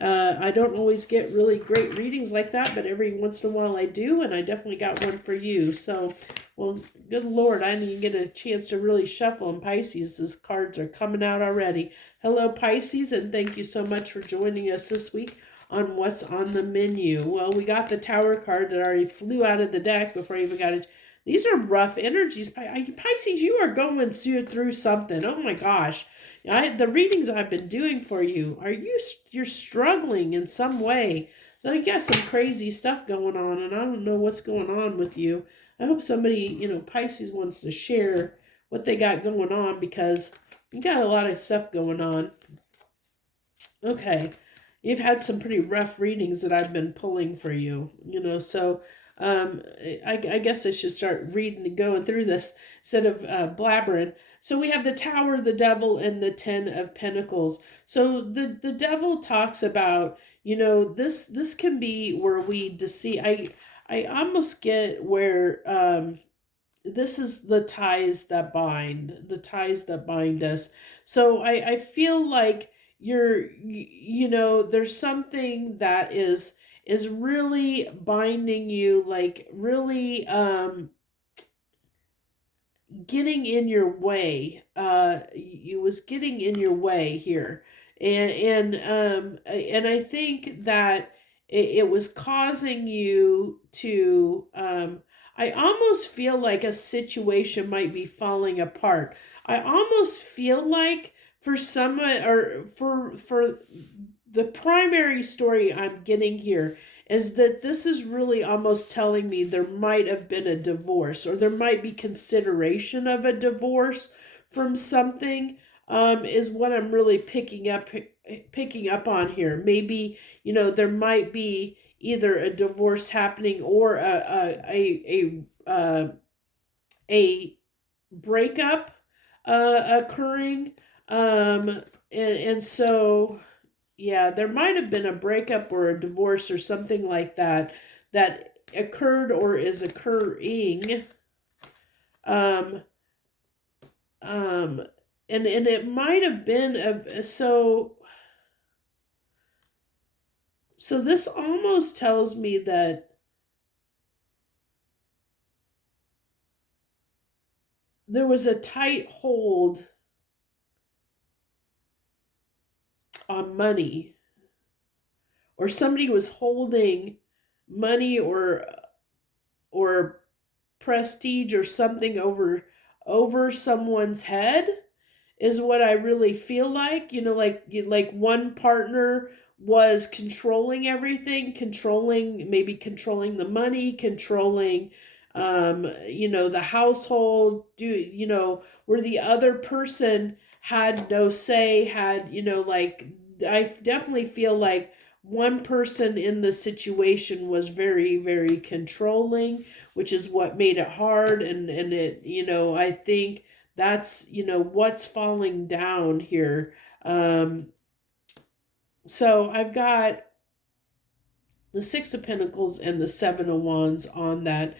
I don't always get really great readings like that, but every once in a while I do, and I definitely got one for you. So, well, good Lord, I didn't get a chance to really shuffle in Pisces. These cards are coming out already. Hello, Pisces, and thank you so much for joining us this week on what's on the menu. Well, we got the Tower card that already flew out of the deck before I even got it. These are rough energies. Pisces, you are going through something. Oh my gosh. The readings I've been doing for you, you're struggling in some way. So you got some crazy stuff going on, and I don't know what's going on with you. I hope somebody, Pisces wants to share what they got going on, because you got a lot of stuff going on. Okay. You've had some pretty rough readings that I've been pulling for you, so I guess I should start reading and going through this instead of blabbering. So we have the Tower, the Devil, and the Ten of Pentacles. So the Devil talks about, this can be where we deceive. I almost get where this is the ties that bind us. So I feel like there's something that is really binding you, like really getting in your way. It was getting in your way here, and I think that it was causing you to I almost feel like a situation might be falling apart. I almost feel like for someone, or for the primary story I'm getting here, is that this is really almost telling me there might have been a divorce, or there might be consideration of a divorce from something, is what I'm really picking up on here. Maybe, there might be either a divorce happening, or a breakup occurring, and so yeah, there might have been a breakup or a divorce or something like that occurred or is occurring, and it might have been so this almost tells me that there was a tight hold on money, or somebody was holding money or prestige or something over someone's head, is what I really feel like. Like one partner was controlling everything, maybe controlling the money, controlling the household, where the other person had no say, I definitely feel like one person in the situation was very, very controlling, which is what made it hard. And it, I think that's, what's falling down here. So I've got the Six of Pentacles and the Seven of Wands on that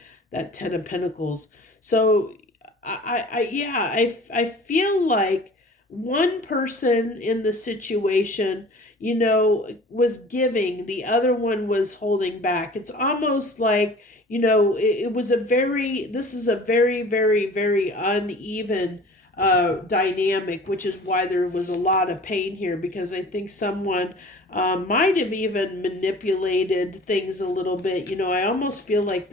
Ten of Pentacles. So I feel like one person in the situation, was giving, the other one was holding back. It's almost like, this is a very, very, very uneven dynamic, which is why there was a lot of pain here, because I think someone might have even manipulated things a little bit. I almost feel like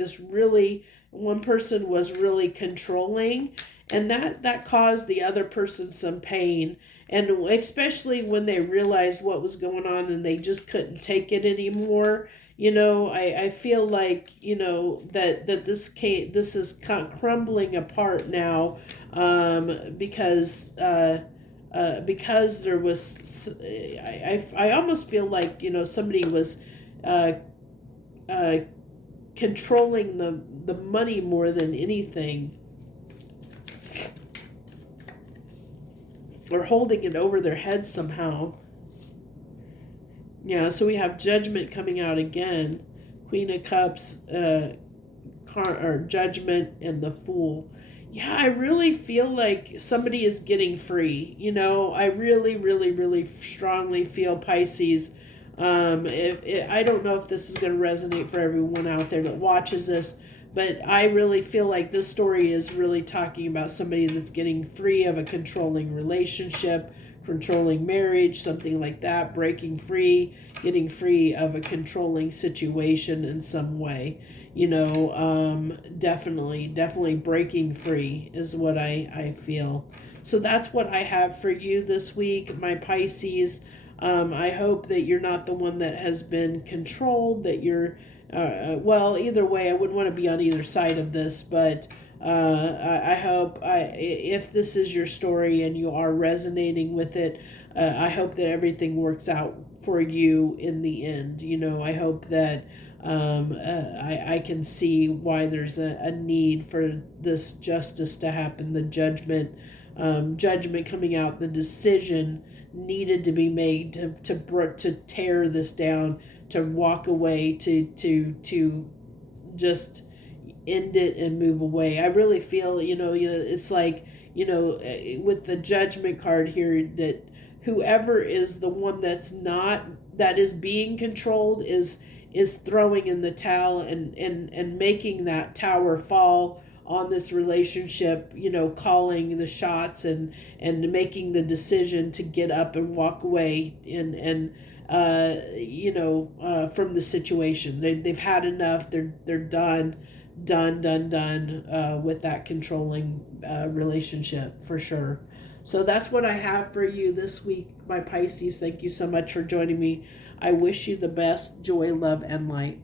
one person was really controlling, and that caused the other person some pain. And especially when they realized what was going on and they just couldn't take it anymore. I feel like, that this is crumbling apart now, because there was, I almost feel like, somebody was controlling the money more than anything, or holding it over their head somehow. Yeah, so we have Judgment coming out again. Queen of Cups, Judgment, and the Fool. Yeah, I really feel like somebody is getting free. I really, really, really strongly feel, Pisces. I don't know if this is going to resonate for everyone out there that watches this, but I really feel like this story is really talking about somebody that's getting free of a controlling relationship, controlling marriage, something like that, breaking free, getting free of a controlling situation in some way. Definitely breaking free is what I feel. So that's what I have for you this week, my Pisces. I hope that you're not the one that has been controlled, that you're, well, either way, I wouldn't want to be on either side of this, but I hope if this is your story and you are resonating with it, I hope that everything works out for you in the end. I hope that I can see why there's a need for this justice to happen, the judgment coming out, the decision needed to be made to tear this down, to walk away, to just end it and move away. I really feel, it's like, with the judgment card here, that whoever is the one that is being controlled is throwing in the towel and making that tower fall on this relationship, calling the shots and making the decision to get up and walk away and from the situation. They've had enough. They're done with that controlling relationship, for sure. So that's what I have for you this week, my Pisces. Thank you so much for joining me. I wish you the best joy, love, and light.